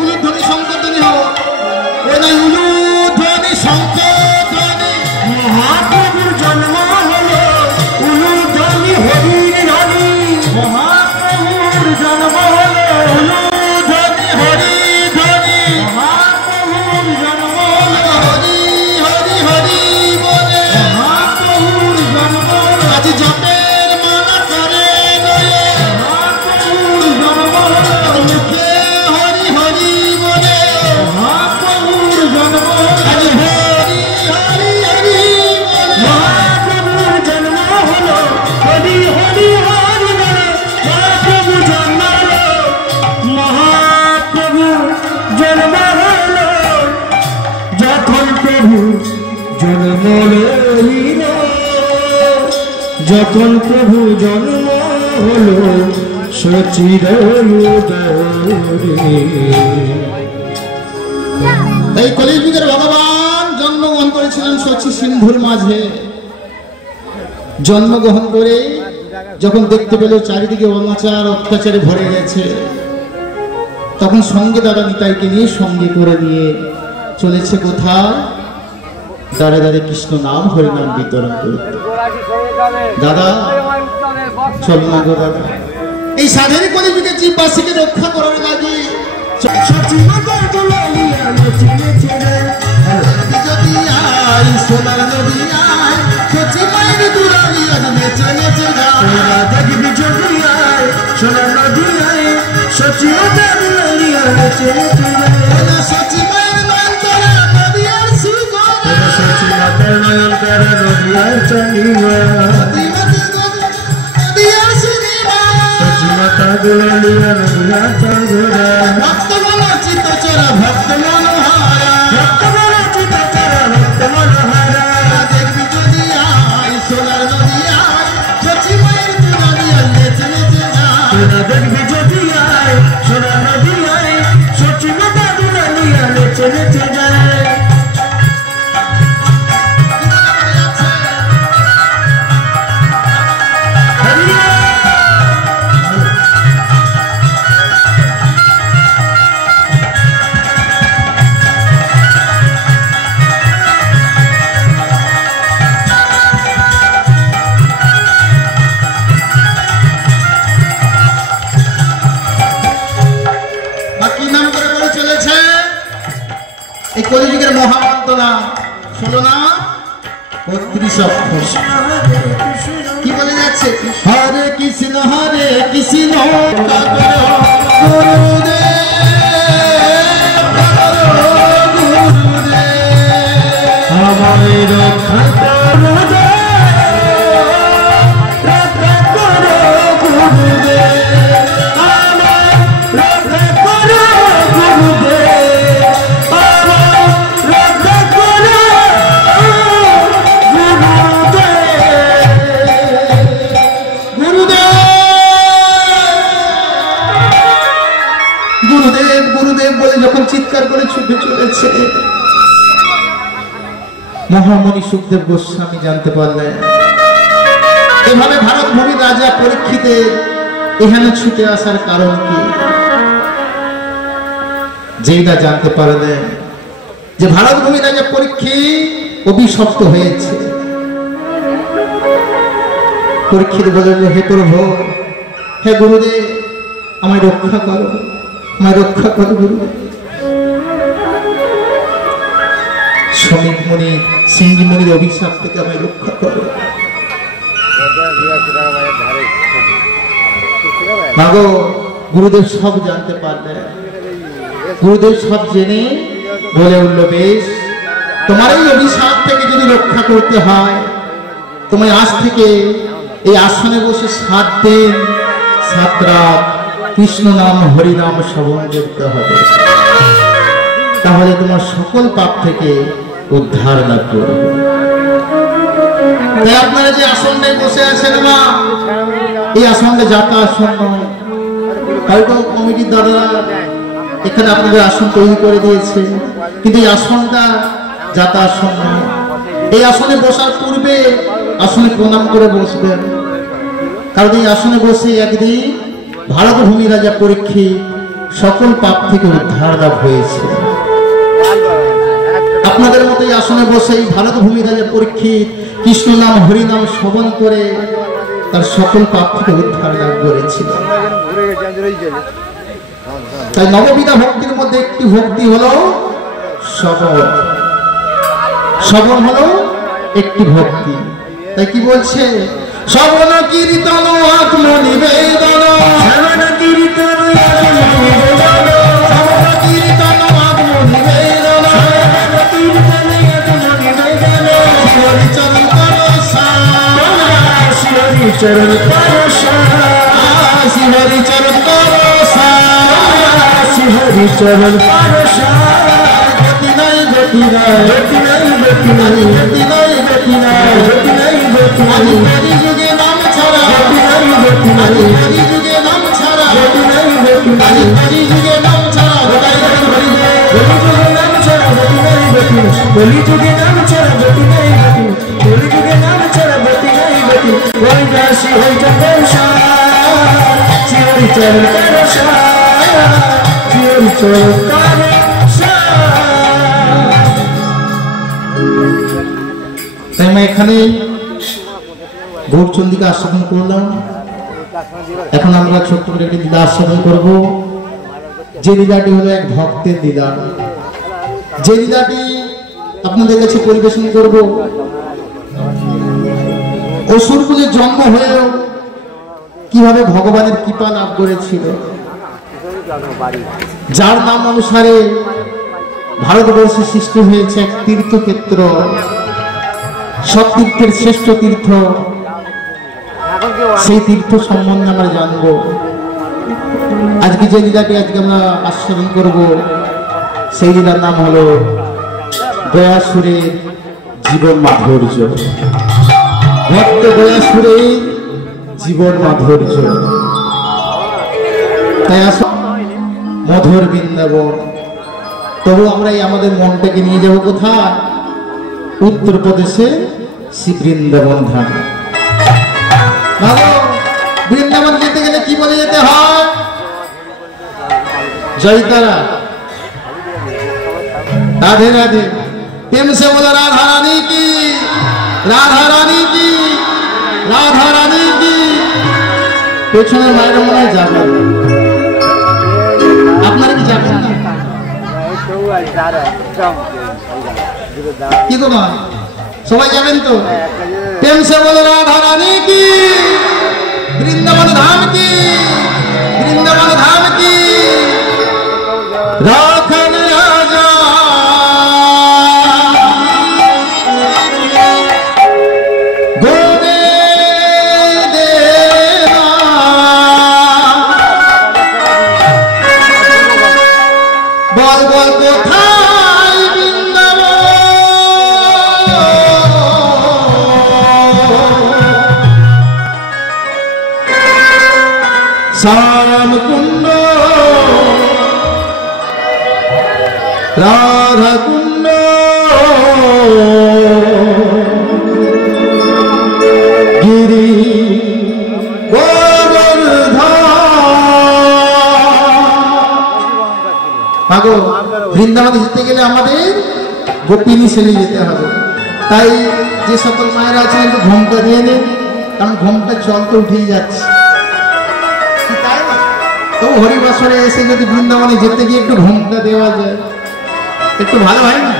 উলুধ্বনি শঙ্করধ্বনি হোক, এ নাই উলুধ্বনি শঙ্করধ্বনি। মহাপ্রভুর জন্ম হলো উলুধ্বনি হরির ধ্বনি, মহাপ্রভুর জন্ম হলো উলুধ্বনি হরির ধ্বনি, মহাপ্রভুর জন্ম হলো হরি হরি হরি বলে, মহাপ্রভুর জন্ম হলো আজ জপের মালা করে নয়ে, মহাপ্রভুর জন্ম হলো মুখে হরি হরি বলে, মহাপ্রভুর জন্ম হলো আজ হরি হরি হরি বলে। মহাপ্রভুর জন্ম হলো হরি হরি হরি বলে, মহাপ্রভু জন্ম হলো, মহাপ্রভু জন্ম হলো, যখন প্রভু জন্ম লইল, যখন প্রভু জন্ম হলো সচির উদরে। এই কলিযুগের ভগবান জন্মগ্রহণ করেছিলেন শচী সিন্ধুর মাঝে। জন্মগ্রহণ করে যখন দেখতে পেল চারিদিকে অনাচার অত্যাচারে ভরে গেছে, তখন সঙ্গে দাদা নিতাইকে নিয়ে সঙ্গে করে নিয়ে চলেছে কোথায়? দাঁড়ে দাঁড়ে কৃষ্ণ নাম হরি নাম বিতরণ করতে। দাদা চল না গো দাদা, এই সাধের কলিযুগে জীববাসীকে রক্ষা করার লাগে সচি মাতার দুলালিয়া নচিনেছে রে, যদি আই সোনার নদী আয়, সচি মায়ের দুলালি আজ নেচে নেচে গায়। তোরা দেখবি যদি আয় সোনার নদী আয়, সচি মাতার দুলালিয়া নচিনেছে রে, ওলা সচি মায়ের নয়নতারা নদী আর সুগন্ধ, তোরা সচি মাতার নয়নতারা নদী আর চন্ডিমা, নদী নদী নদী আর সুনিমা। সচি মাতার দুলালিয়া নদী আর চন্ডিমা, ভক্ত মন চিত্ত চোরা ভক্ত মনোহারা, ভক্ত মনোচিত করা ভক্ত মনোহারা, দেখবি যদি আয় সোনার নদী আয়, সচি মায়ের দুলালি আর নেচে নেচে গায়। তোরা দেখবি যদি আয় সোনার নদী আয়, সচি মাতার দুলালিয়া নেচে নেচে যায়। কি নাম করে করে চলেছে এই কলিযুগের মহামন্ত্রণা? শোনো না, ৩৫ অক্ষর কি বলে যাচ্ছে? হরে কৃষ্ণ গুরুদেব গুরুদেব, আমায় রক্ষা করো রক্ষা করো গুরুদেব, আমায় রক্ষা করো গুরুদেব, আমায় রক্ষা করো গুরুদেব। গুরুদেব গুরুদেব বলে যখন চিৎকার করে ছুটে চলেছে, মহামণি সুখদেব গোস্বামী জানতে পারলেন এভাবে ভারত ভূমির রাজা পরীক্ষিতের এখানে ছুটে আসার কারণ কি। যেটা জানতে পারলেন যে ভারত ভূমির রাজা পরীক্ষিত অভিশপ্ত হয়েছে, পরীক্ষিত বললেন, হে প্রভু, হে গুরুদেব, আমায় রক্ষা করো, আমায় রক্ষা করো গুরুদেব। শ্রমিক মুনি সিংহী মুনির অভিশাপ থেকে আমায় রক্ষা করো। মাগো, গুরুদেব সব জানতে পারলেন। গুরুদেব সব জেনে বলে উঠল, বেশ, তোমার এই অভিশাপ থেকে যদি রক্ষা করতে হয়, তোমায় আজ থেকে এই আসনে বসে 7 দিন 7 রাত কৃষ্ণ নাম হরিনাম শ্রবণ করতে হবে, তাহলে তোমার সকল পাপ থেকে উদ্ধার লাভ করবে। তাই আপনারা যে আসনটায় বসে আছেন মা, এই আসনটা যাতা আসন নয়। হয়তো কমিটির দ্বারা এখানে আপনাদের আসন তৈরি করে দিয়েছে, কিন্তু এই আসনটা যাতা আসন নয়। এই আসনে বসার পূর্বে আসনে প্রণাম করে বসবেন, কারণ এই আসনে বসে একদিন ভারত ভূমি রাজা পরীক্ষিত সকল পাপ থেকে উদ্ধার লাভ হয়েছে। আপনাদের মতোই আসনে বসে এই ভারত ভূমি রাজা পরীক্ষিত কৃষ্ণ নাম হরি নাম শ্রবণ করে তার সকল পাপ থেকে উদ্ধার লাভ করেছিল। তাই নববিধা ভক্তির মধ্যে একটি ভক্তি হলো শ্রবণ। শ্রবণ হলো একটি ভক্তি। তাই কি বলছে? শ্রবণ কীর্তন আত্মনিবেদন, শ্রবণ কীর্তন আত্মনিবেদন, শ্রবণ কীর্তন আত্মনিবেদন, শ্রবণ কীর্তন আত্মনিবেদন, হরিচরণ পরশা, হরিচরণ পরশা, হরিচরণ পরশা, হরিচরণ পরশা, গতি নাই গতি নাই, গতি নাই গতি নাই, গতি নাই গতি নাই, গতি নাই গতি নাই, হরি যুগে নাম ছাড়া, গতি নাই গতি নাই, হরি যুগে নাম ছাড়া, গতি নাই গতি নাই, হরি যুগে নাম ছাড়া, হরি কলিযুগে নাম ছাড়া গতি নাই গতি নাই, কলিযুগে নাম ছাড়া গতি নাই গতি নাই, কলিযুগে নাম ছাড়া গতি নাই গতি। হরি দাসী হরি পরশা, হরি চরণ পরশা, হরি চরণ পরশা। তাই আমি এখানে গৌরচন্দিকে আস্বাদন করলাম। এখন আমরা ছোট্ট করে একটি লীলা আস্বাদন করব। যে লীলাটি হলো এক ভক্তের লীলা। যে লীলাটি আপনাদের কাছে পরিবেশন করব। অসুরকুলের জন্ম হয়েও কিভাবে ভগবানের কৃপা লাভ করেছিল, যার নাম অনুসারে ভারতবর্ষে সৃষ্টি হয়েছে এক তীর্থক্ষেত্র, সব তীর্থের শ্রেষ্ঠ তীর্থ। সেই তীর্থ সম্বন্ধে আমরা জানবো। আজকে যে লীলাটি আজকে আমরা আস্বাদন করব, সেই লীলার নাম হলো গয়াসুরের জীবন মাধুর্য। ভক্ত গয়াসুরের জীবন মাধুর্য। তাই আসো মধুর বৃন্দাবন। তবু আমরা এই আমাদের মনটাকে নিয়ে যাব কোথায়? উত্তরপ্রদেশে শ্রী বৃন্দাবন ধাম। ভালো, বৃন্দাবন যেতে গেলে কি বলে যেতে হয়? জয় তারা, রাধে রাধে। প্রেম সে বলো রাধা রানী কি, রাধা রানী কি, রাধা রানী কি। পেছনে মায়ের মনে যাবেন, আপনারা কি যাবেন না? কি তো নয়, সবাই যাবেন তো? প্রেম সে বলো রাধা রানী কি, বৃন্দাবন ধাম কি, বৃন্দাবন ধাম কি। রাখন রাজা গোদে দেবা, বল বল কোথায় বৃন্দাবন। শ্যাম কুণ্ড রাধা কুণ্ড গিরি গোবর্ধন। বৃন্দাবনে যেতে গেলে আমাদের গোপিনী সেলে যেতে হবে। তাই যে সকল মায়েরা আছেন একটু ঘোমটা দিয়ে নেন, কারণ ঘোমটা জল তো উঠেই যাচ্ছে। তো হরিবাসরে এসে যদি বৃন্দাবনে যেতে গিয়ে একটু ঘোমটা দেওয়া যায়, একটু ভালো হয় না?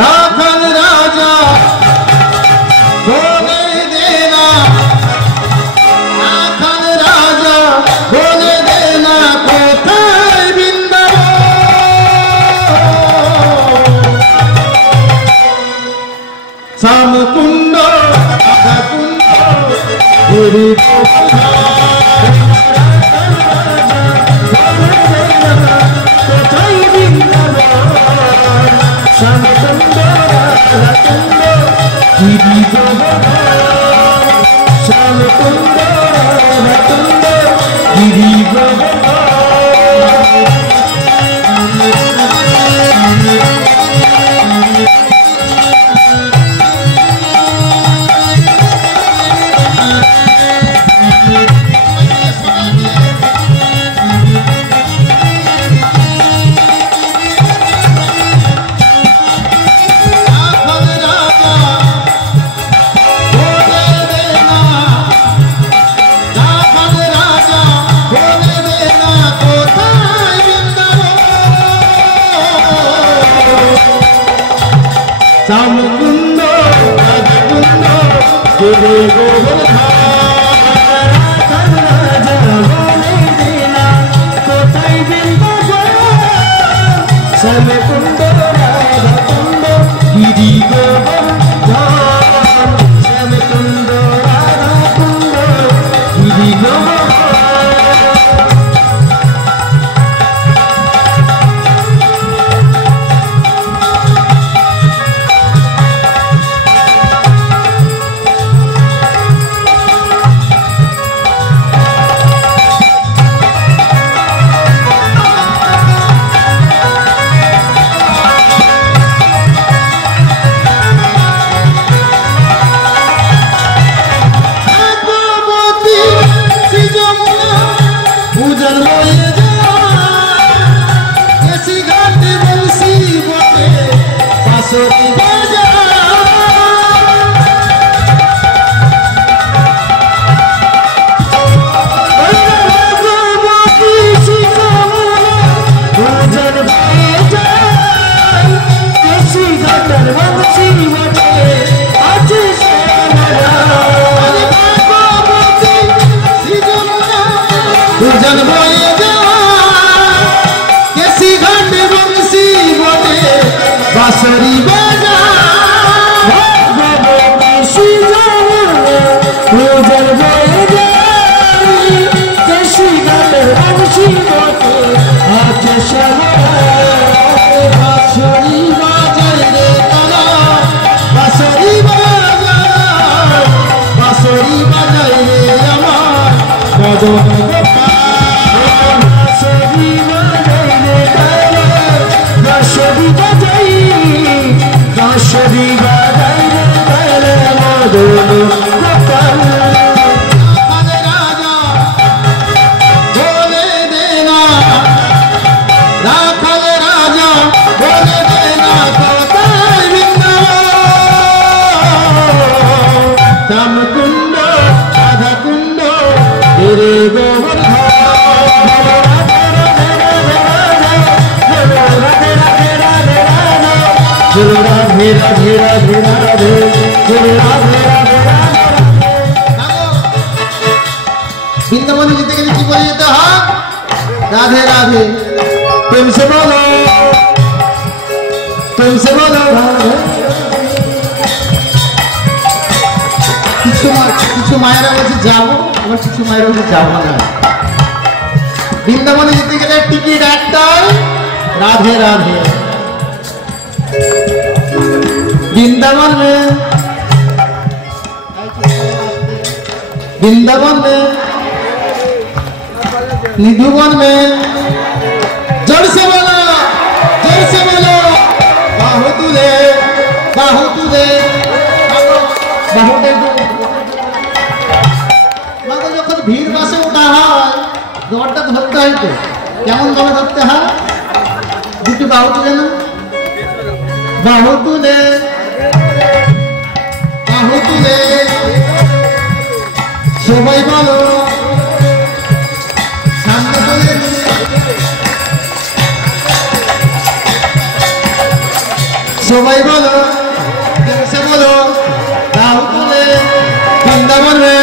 রাখন রাজা বলে দেনা, রাখন রাজা বলে দেনা কোথায় বৃন্দাবন। শ্যাম কুণ্ড রাধা কুণ্ড গিরি কোথায় বৃন্দাবন, শ্যাম কুণ্ড রাধা কুণ্ড গিরি গোবর্ধন, শ্যাম কুণ্ড গিরি গোবর্ধন শ্যামকুন্দ রাধাকুন্দ গিরি গোবর্ধন রাজা বলে দিনা কোথায় বৃন্দাবন শ্যামকুন্দ রাধাকুন্দ গিরি গোবর্ধন শ্যামকুন্দ রাধাকুন্দ গিরি গোবর্ধন बांसुरी बजा केसी गाते बंसी बजे आके बांसुरी बाजे रे तला बांसुरी बाजाए रे আমার বদন বাঁশরি বাজাই রে তলা বাঁশরি বাজাই রে মদন গোপাল श्यामकुंड राधाकुंड गिरी गोवर्धन राधे राधे राधे বৃন্দাবনে যেতে গেলে কি বলে যেতে হয়? রাধে রাধে প্রেম সে বলো কিছু মায়েরা বলছে যাবো, আবার কিছু মায়েরা বলছে যাবো না। বৃন্দাবনে যেতে গেলে টিকিট একটাই, রাধে রাধে। वृंदावन में निधुवन में जोर से बोलो बाहु तुले যখন ভিড় বাসে ওঠা হয় দৌড়টা ধরতে হয় তো কেমন ভাবে ধরতে হয়? দুটো বাহু তুলে না, বাহু তুলে সবাই বলো সামনে চলে সবাই বলো कैसे बोलो बाहु तुले वृंदावन में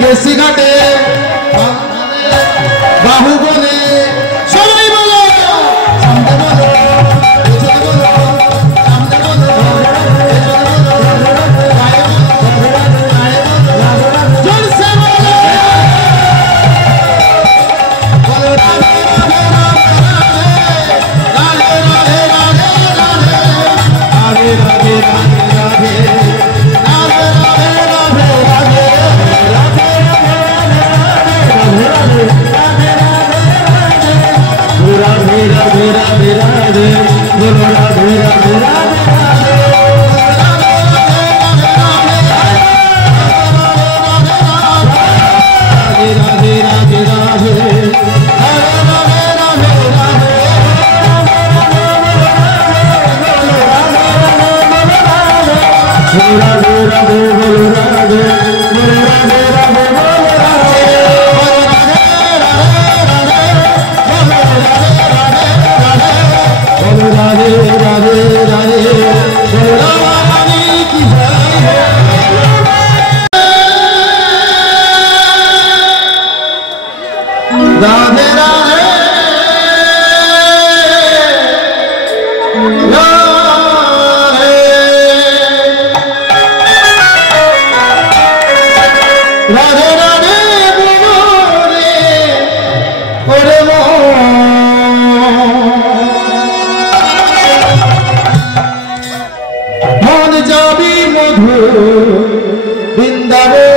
केसी घाटे बाहु बोले सबाई बोलो सामने बोलो पीछे बोलो सामने बोलो जोर से बोलो बोलो राधे राधे राधे राधे राधे রাধে রাধে রাধে রাধে বলো রে ওরে মন যাবি মধু বৃন্দাবন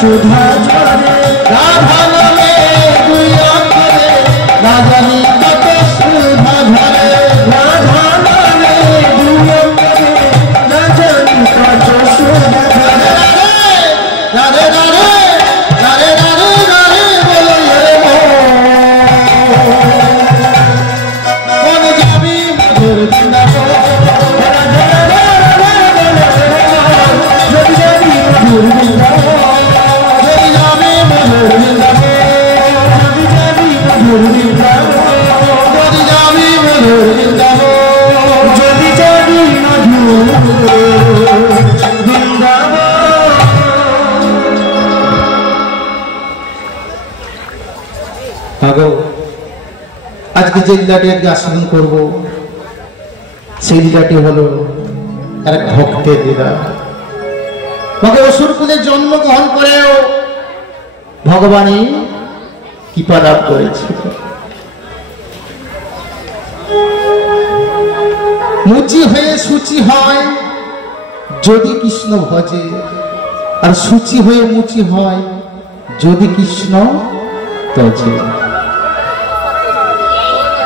সুধা ঝরে রাধা নামে দুই অক্ষরে না জানি কত সুধা ঝরে রাধা নামে দুই অক্ষরে না জানি কত সুধা ঝরে রাধে রাধে রাধে রাধে রাধে বলো রে মন যাবি মধুর বৃন্দাবন রাধে রাধে যদি যাবি মধুর বৃন্দাবন আজকে যে লীলাটি আজকে আস্বাদন করব সেই লীলাটি হলো এক ভক্তের লীলা। তবে অসুর কুলে জন্মগ্রহণ করেও ভগবানই কৃপা লাভ করেছিল। মুচি হয়ে সূচি হয় যদি কৃষ্ণ ভজে, আর সূচি হয়ে মুচি হয় যদি কৃষ্ণ তজে।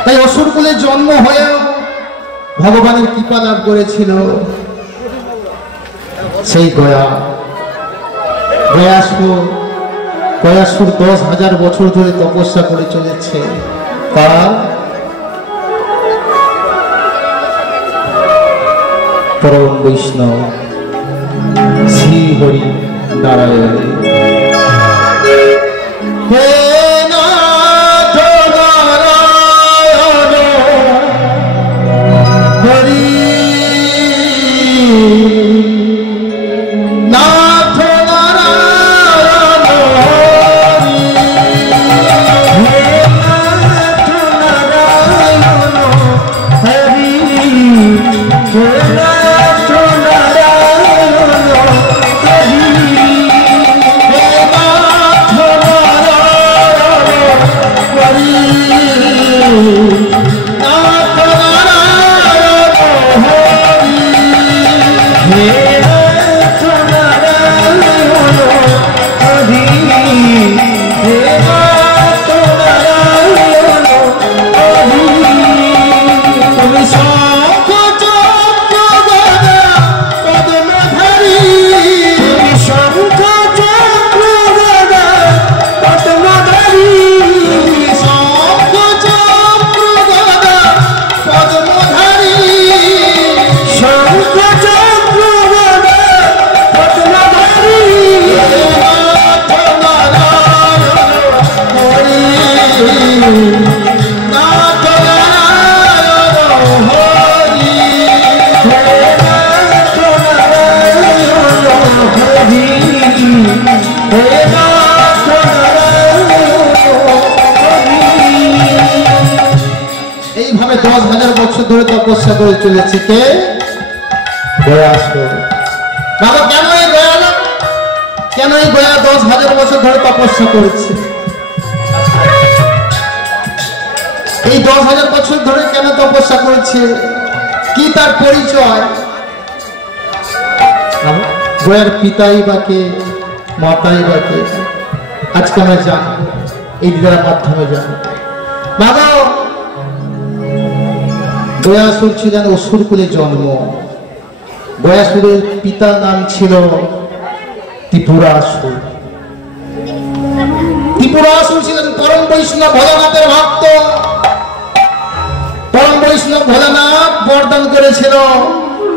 তাই অসুর কুলে জন্ম হয়েও ভগবানের কৃপা লাভ করেছিল সেই গয়াসুর 10,000 বছর ধরে তপস্যা করে চলেছে। তার পরম বৈষ্ণব শ্রী হরি নারায়ণ করে চলেছে কে? গয়াসুর। বাবা কেন এই গয়া না? কেন এই গয়া 10,000 বছর ধরে তপস্যা করেছে? এই 10,000 বছর ধরে কেন তপস্যা করেছে? কি তার পরিচয়? গয়ার পিতাই বা কে, মাতাই বা কে, আজকে আমরা জানবো, এই দিদার মাধ্যমে জানবো। বাবা গয়াসুর ছিলেন অসুর কুলে জন্ম। গয়াসুরের পিতার নাম ছিল ত্রিপুরাসুর। ত্রিপুরাসুর ছিলেন পরম বৈষ্ণব ভোলানাথের ভক্ত। পরম বৈষ্ণব ভোলানাথ বরদান করেছিল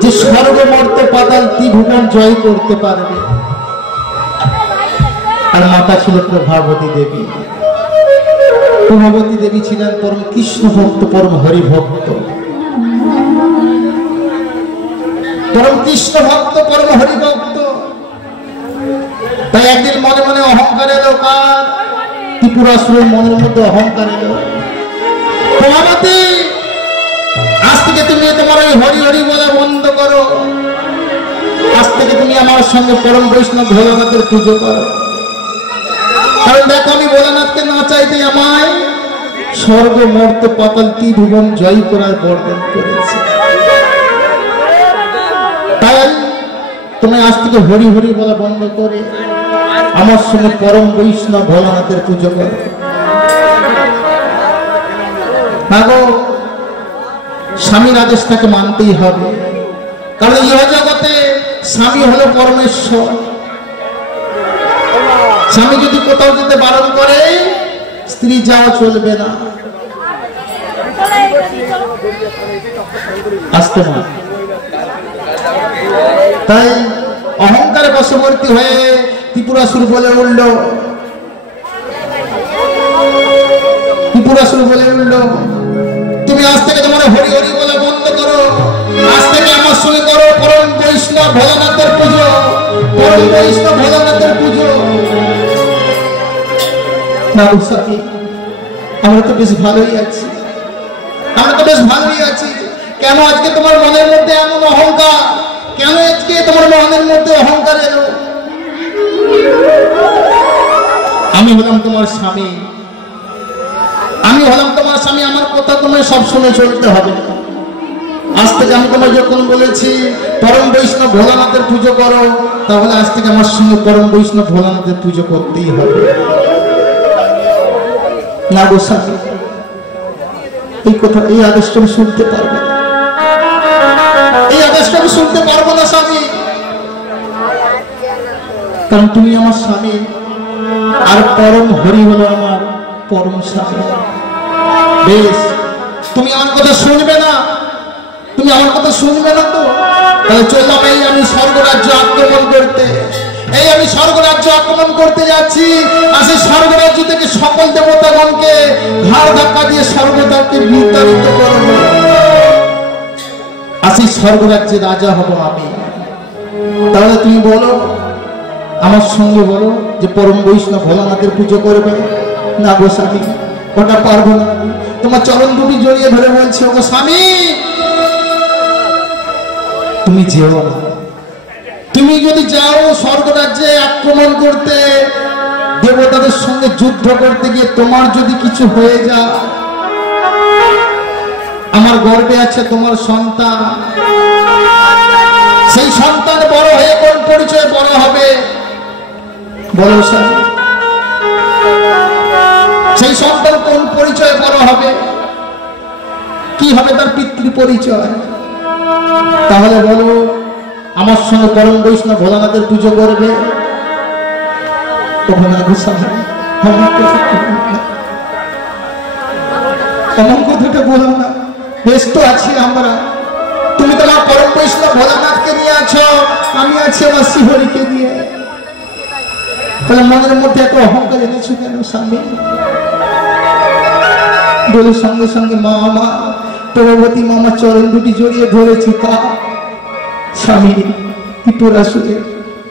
যে স্বর্গ মর্ত পাতাল ত্রিভুবন জয় করতে পারবে। আর মাতা ছিল প্রভাবতী দেবী। প্রভাবতী দেবী ছিলেন পরম কৃষ্ণ ভক্ত, পরম হরি ভক্ত, পরম কৃষ্ণ ভক্ত, পরম হরি ভক্ত। তাই একদিন মনে মনে অহংকার এলো কার? ত্রিপুরাসুরের মনের মধ্যে অহংকার এলো। প্রভাবতী, আজ থেকে তুমি তোমার ওই হরি হরি বলা বন্ধ করো। আজ থেকে তুমি আমার সঙ্গে পরম বৈষ্ণব ভোলানাথের পুজো করো। কারণ দেখো আমি ভোলানাথকে না চাইতে আমায় স্বর্গ মর্ত পাতাল ত্রিভুবন জয় করার বরদান করেছে। তাই তুমি আজ থেকে হরি হরি বলা বন্ধ করে আমার সঙ্গে পরম বৈষ্ণব ভোলানাথের পুজো করো। স্বামীর আদেশ তাকে মানতেই হবে। কারণ ইহ জগতে স্বামী হলো পরমেশ্বর। স্বামী যদি কোথাও যেতে বারণ করে, স্ত্রী যাওয়া চলবে না। আসতে না। তাই অহংকারে বশবর্তী হয়ে ত্রিপুরাসুর বলে উঠল, ত্রিপুরাসুর বলে উঠল, তুমি আজ থেকে তোমার হরি হরি বলে বন্ধ করো। আজ থেকে আমার সঙ্গে করো পরম বৈষ্ণব ভোলানাথের পুজো, পরম বৈষ্ণব ভোলানাথের পুজো। না সখী, আমরা তো বেশ ভালোই আছি, আমরা তো বেশ ভালোই আছি। কেন আজকে তোমার মনের মধ্যে এমন অহংকার? কেন আজকে তোমার মনের মধ্যে অহংকার এলো? আমি হলাম তোমার স্বামী, আমি হলাম তোমার স্বামী। আমার কথা তোমায় সব শুনে চলতে হবে। আজ থেকে আমি তোমায় যখন বলেছি পরম বৈষ্ণব ভোলানাথের পুজো করো, তাহলে আজ থেকে আমার সঙ্গে পরম বৈষ্ণব ভোলানাথের পুজো করতেই হবে। না গো স্বামী, এই কথা, এই আদেশটা আমি শুনতে পারবো না, এই আদেশটা আমি শুনতে পারবো না স্বামী। কারণ তুমি আমার স্বামী, আর পরম হরি হলো আমার পরম স্বামী। বেশ, তুমি আমার কথা শুনবে না? তুমি আমার কথা শুনবে না তো? তাহলে চললাম এই আমি স্বর্গরাজ্য আক্রমণ করতে। এই আমি স্বর্গরাজ্য আক্রমণ করতে যাচ্ছি। আর সেই স্বর্গরাজ্য থেকে সকল দেবতাগণকে ঘাড় ধাক্কা দিয়ে স্বর্গতাকে বিতাড়িত করব। আর সেই স্বর্গরাজ্যে রাজা হব আমি। তাহলে তুমি বলো, আমার সঙ্গে বলো যে পরম বৈষ্ণব ভোলানাথের পুজো করবে। না গো স্বামী, ওটা পারবো না। তোমার চরণ দুটি জড়িয়ে ধরে বলছে, ওগো স্বামী, তুমি যেও না। তুমি যদি যাও স্বর্গরাজ্যে আক্রমণ করতে, দেবতাদের সঙ্গে যুদ্ধ করতে গিয়ে তোমার যদি কিছু হয়ে যায়, আমার গর্ভে আছে তোমার সন্তান, সেই সন্তান বড় হয়ে কোন পরিচয়ে বড় হবে বলো স্বামী? সেই সন্তান কোন পরিচয়ে বড় হবে? কি হবে তার পিতৃ পরিচয়? তাহলে বলো, আমার সঙ্গে পরম বৈষ্ণব ভোলানাথের পুজো করবে? এমন কথাটা বলো না। বেশ তো আছি আমরা, তুমি তোমার পরম বৈষ্ণব ভোলানাথকে নিয়ে আছো, আমি আছি আমার শ্রীহরিকে নিয়ে। তাহলে মনের মধ্যে এত অহংকার এনেছো কেন স্বামী? বলে সঙ্গে সঙ্গে মা, মা প্রভাবতী মামা চরণ দুটি জড়িয়ে ধরেছি। তা স্বামী ত্রিপুরাসুরে,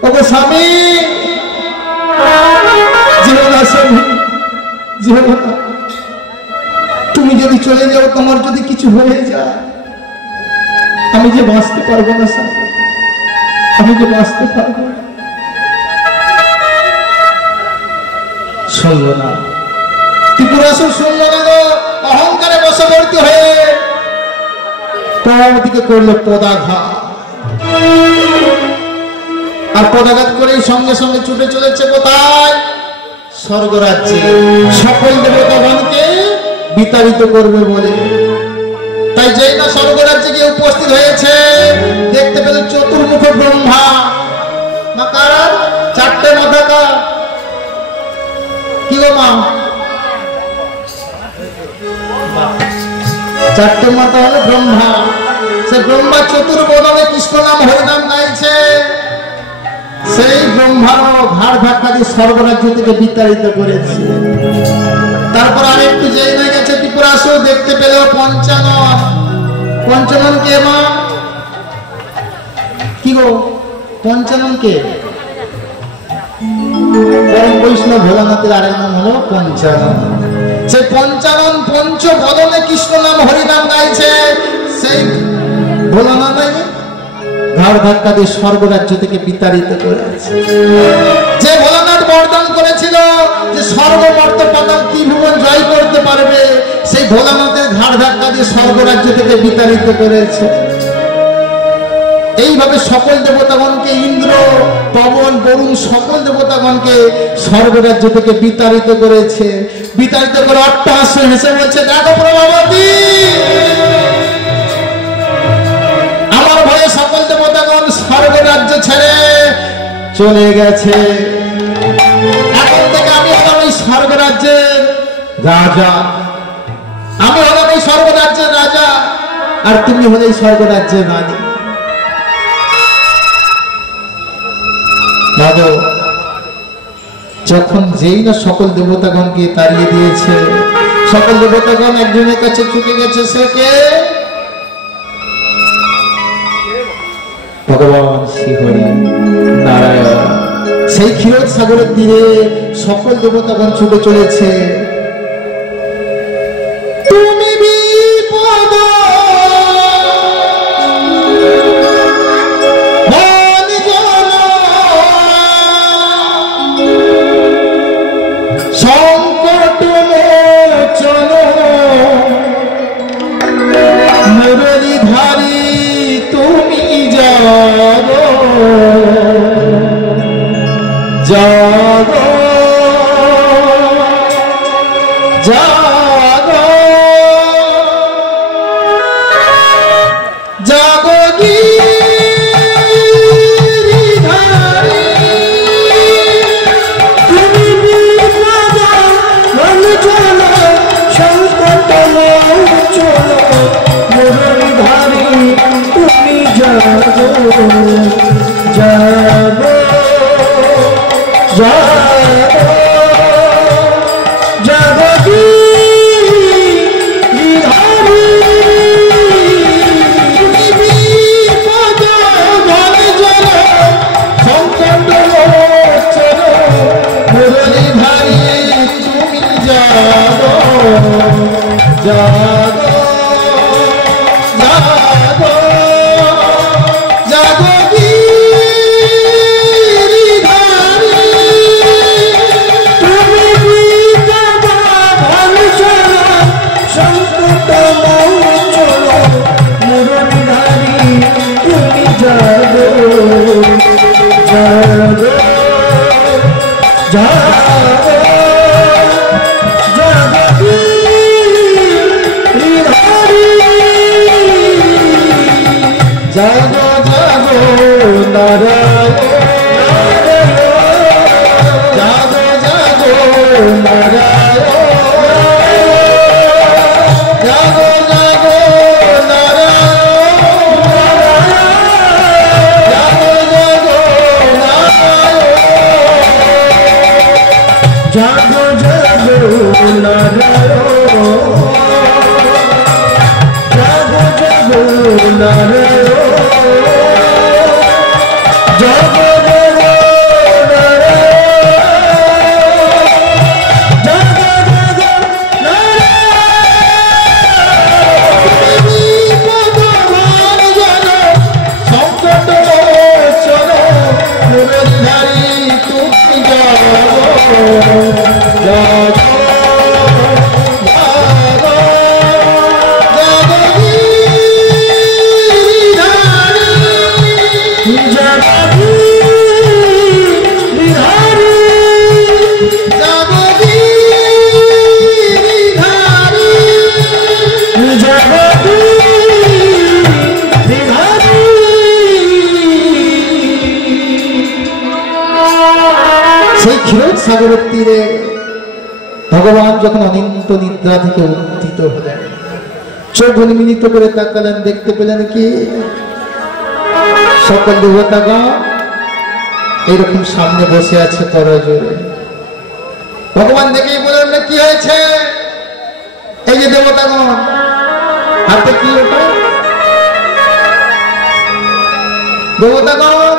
ওগো স্বামী, যেও না স্বামী, যেও না। তুমি যদি চলে যাও, তোমার যদি কিছু হয়ে যায়, আমি যে বাঁচতে পারবো না স্যার, আমি যে বাঁচতে পারবো না। শুনলো না, ত্রিপুরাসুর শুনলো না গো, অহংকারে বশবর্তী হয়ে তোমাদিকে করলো পদাঘাত। আর পদাঘাত করেই সঙ্গে সঙ্গে ছুটে চলেছে কোথায়? স্বর্গরাজ্যে, সকল দেবতাগণকে বিতাড়িত করবে বলে। তাই যেই না স্বর্গরাজ্যে গিয়ে উপস্থিত হয়েছে, দেখতে পেল চতুর্মুখ ব্রহ্মা। না কার? চারটে মাথা কার? কি গো মা? চারটে মাথা হলো ব্রহ্মা। সে ব্রহ্মা চতুর্বদনে কৃষ্ণ নাম হরিনাম গাইছে। সেই ব্রহ্মারও ঘাড় ধাক্কা দিয়ে স্বর্গরাজ্য থেকে বিতাড়িত করেছে। তারপর আরেকটু যেই না গেছে ত্রিপুরাসুর, দেখতে পেল পঞ্চানন। পঞ্চানন কে মা? কি গো পঞ্চানন কে? পরম বৈষ্ণব ভোলানাথের আরেক নাম হলো পঞ্চানন। সেই পঞ্চানন পঞ্চবদনে কৃষ্ণ নাম হরিনাম গাইছে। সেই ভোলানাথ ঘাড় ধাক্কা দিয়ে স্বর্গরাজ্য থেকে বিতাড়িত করেছে। যে ভোলানাথ বরদান করেছিল যে স্বর্গ মর্ত পাতাল ত্রিভুবন জয় করতে পারবে, সেই ভোলানাথের ঘাড় ধাক্কা দিয়ে স্বর্গরাজ্য থেকে বিতাড়িত করেছে। এইভাবে সকল দেবতাগণকে, ইন্দ্র, পবন, বরুণ, সকল দেবতাগণকে স্বর্গরাজ্য থেকে বিতাড়িত করেছে। বিতাড়িত করে অট্টহাস্য হেসে বলছে, দেখো প্রভাবতী, আমার ভয়ে সকল দেবতাগণ স্বর্গরাজ্য ছেড়ে চলে গেছে। এখন থেকে আমি হলাম এই স্বর্গরাজ্যের রাজা। আমি হলাম এই স্বর্গরাজ্যের রাজা, আর তুমি হলে এই স্বর্গরাজ্যের রানী। দাদা, যখন যেই না সকল দেবতাগণকে তাড়িয়ে দিয়েছে, সকল দেবতাগণ একজনের কাছে ছুটে গেছে। সে কে? ভগবান শ্রীহরি নারায়ণ। সেই ক্ষীরোদ সাগরের তীরে সকল দেবতাগণ ছুটে চলেছে। তুমি বিপদ সংকট মোচন মুরলীধারী তুমি জাগো জাগো জাগো জাগো গিরিধারী, তুমি বিপদ মোচন সংকট মোচন মুরলীধারী তুমি জাগো জাগো জাগো জাগো গিরিধারী। বিপদ ভঞ্জন সংকট মোচন মুরলীধারী তুমি জাগো জাগো জাগো জাগো গিরিধারী, তুমি বিপদ ভঞ্জন সংকট মোচন মুরলীধারী তুমি জাগো জাগো জাগো জাগো গিরিধারী। জাগো জাগো নারায়ণ, জাগো জাগো নারায়ণ, জাগো জাগো নারায়ণ, জাগো জাগো নারায়ণ, জাগো জাগো নারায়ণ, জাগো জাগো নারায়ণ, জাগো জাগো নারায়ণ, জাগো জাগো নারায়ণ। বিপদ ভঞ্জন সেই ক্ষীরোদ সাগরের তীরে ভগবান যখন অনিন্ত নিদ্রা থেকে উত্থিত হলেন, চোখ উন্মিলিত করে তাকালেন, দেখতে পেলেন কি সকল দেবতাগণ এইরকম সামনে বসে আছে করজোড়ে। ভগবান দেখেই বললেন, কি হয়েছে? এই যে দেবতাগণ, হাতে কি ওটা? দেবতাগণ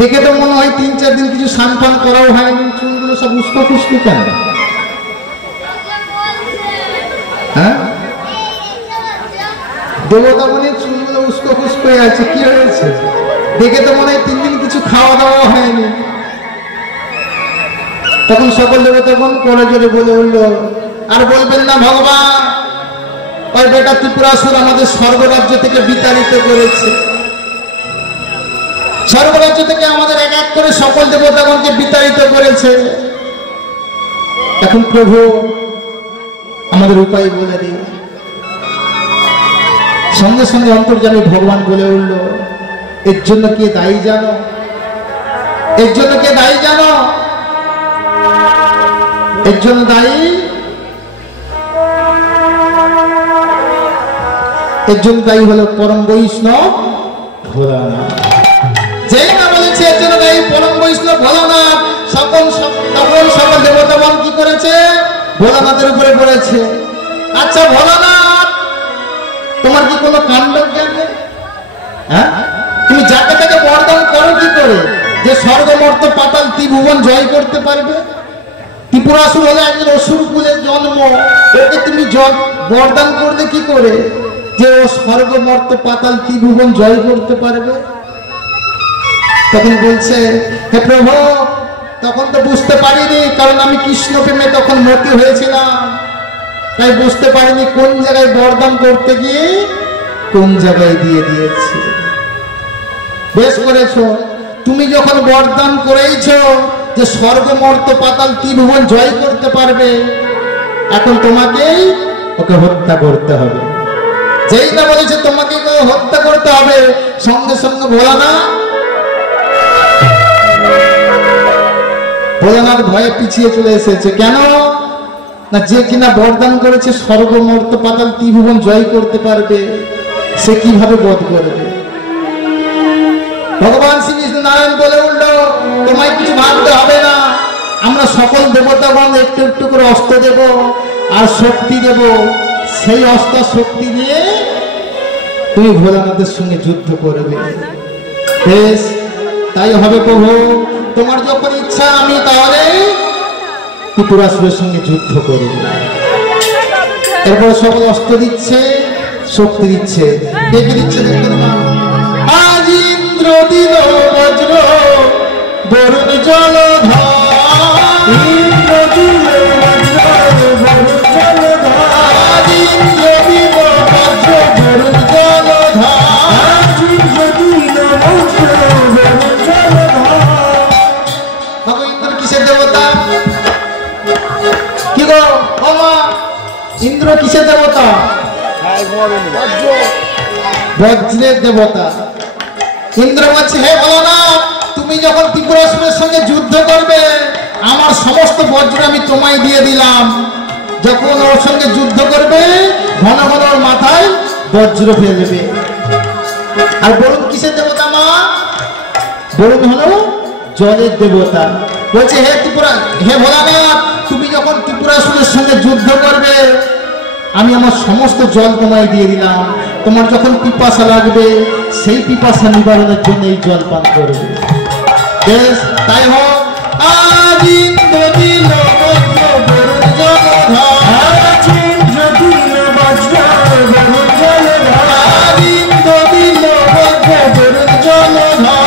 দেখে তো মনে হয় 3-4 দিন কিছু স্নান পান করাও হয়নি, চুলগুলো সব উস্কো খুস্কো কেন? হ্যাঁ, দেবতাগণের চুলগুলো উস্কো খুস্কো আছে, কি হয়েছে? দেখে তো মনে হয় 3 দিন কিছু খাওয়া দাওয়া হয়নি। তখন সকল দেবতাগণ করে জোরে বলে উঠল, আর বলবেন না ভগবান, ওই বেটা ত্রিপুরাসুর আমাদের স্বর্গরাজ্য থেকে বিতাড়িত করেছে। স্বর্গরাজ্য থেকে আমাদের এক এক করে সকল দেবতাগণকে বিতাড়িত করেছে। এখন প্রভু আমাদের উপায় বলে দিন। সঙ্গে সঙ্গে অন্তর্যামী ভগবান বলে উঠল, এর জন্য কে দায়ী জানো? এর জন্য কে দায়ী জানো? এর জন্য দায়ী, এর জন্য দায়ী হলো পরম বৈষ্ণব ভোলানাথ। যেই না বলেছে এর জন্য দায়ী পরম বৈষ্ণব ভোলানাথ, সকল দেবতাগণ কি করেছে? ভোলানাথের উপরে পড়েছে। আচ্ছা ভোলানাথ, তোমার কি কোনো কাণ্ড জ্ঞান নেই? হ্যাঁ, তুমি যাকে তাকে বরদান করো কি করে যে স্বর্গ মর্ত পাতাল ত্রিভুবন জয় করতে পারবে? ত্রিপুরাসুর হলে একজন অসুর কুলের জন্ম, ওকে তুমি বরদান করলে কি করে যে ও স্বর্গ মর্ত পাতাল ত্রিভুবন জয় করতে পারবে? তখন বলছে, হে প্রভু, তখন তো বুঝতে পারিনি, কারণ আমি কৃষ্ণ প্রেমে তখন মতি হয়েছিলাম, তাই বুঝতে পারিনি কোন জায়গায় বরদান করতে গিয়ে কোন জায়গায় দিয়ে দিয়েছি। বেশ করেছো, তুমি যখন বরদান করেইছো যে স্বর্গ মর্ত পাতাল ত্রিভুবন জয় করতে পারবে, এখন তোমাকেই ওকে হত্যা করতে হবে। যেই না বলেছে তোমাকে হত্যা করতে হবে, সঙ্গে সঙ্গে ভোলানাথ ভয়ে পিছিয়ে চলে এসেছে। কেন না, যে কিনা বরদান করেছে স্বর্গ মর্ত পাতাল ত্রিভুবন জয় করতে পারবে, সে কিভাবে বধ করবে? ভগবান শ্রী বিষ্ণু নারায়ণ বলে উঠল, তোমায় কিছু ভাবতে হবে না, আমরা সকল দেবতাগণ একটু একটু করে অস্ত্র দেব আর শক্তি দেব, সেই অস্ত্র শক্তি নিয়ে তুমি ভোলানাথের সঙ্গে যুদ্ধ করবে। বেশ, তাই হবে প্রভু, তোমার যখন ইচ্ছা আমি তাহলে ত্রিপুরাসুরের সঙ্গে যুদ্ধ করব। এরপর সকল অস্ত্র দিচ্ছে, শক্তি দিচ্ছে। দেখে দিচ্ছে, আজ ইন্দ্র দিল বজ্র বরুণ জলধার, ইন্দ্র দিল বজ্র বরুণ জলধার, আজ ইন্দ্র দিল বজ্র বরুণ জলধার, আজ ইন্দ্র দিল বজ্র বরুণ জলধার। বাবু, ইন্দ্র কিসের দেবতা? কি গো বাবা, ইন্দ্র কিসের দেবতা? বজ্রের দেবতা। ইন্দ্র বলছে, হে ভোলানাথ, তুমি যখন ত্রিপুরাসুরের সঙ্গে যুদ্ধ করবে, আমার সমস্ত বজ্র আমি তোমায় দিয়ে দিলাম। যখন ওর সঙ্গে যুদ্ধ করবে, ঘন ঘন ওর মাথায় বজ্র ফেলবে। আর বরুণ কিসের দেবতা মা? বরুণ হলো জলের দেবতা। বলছে, হে ভোলানাথ, তুমি যখন ত্রিপুরাসুরের সঙ্গে যুদ্ধ করবে, আমি আমার সমস্ত জল তোমায় দিয়ে দিলাম। তোমার যখন পিপাসা লাগবে, সেই পিপাসা নিবারণের জন্য এই জল পান করবে। বেশ, তাই হোক। আজ ইন্দ্র দিল বজ্র বরুণ জলধার, আজ ইন্দ্র দিল বজ্র বরুণ জলধার, আজ ইন্দ্র দিল বজ্র বরুণ জলধার,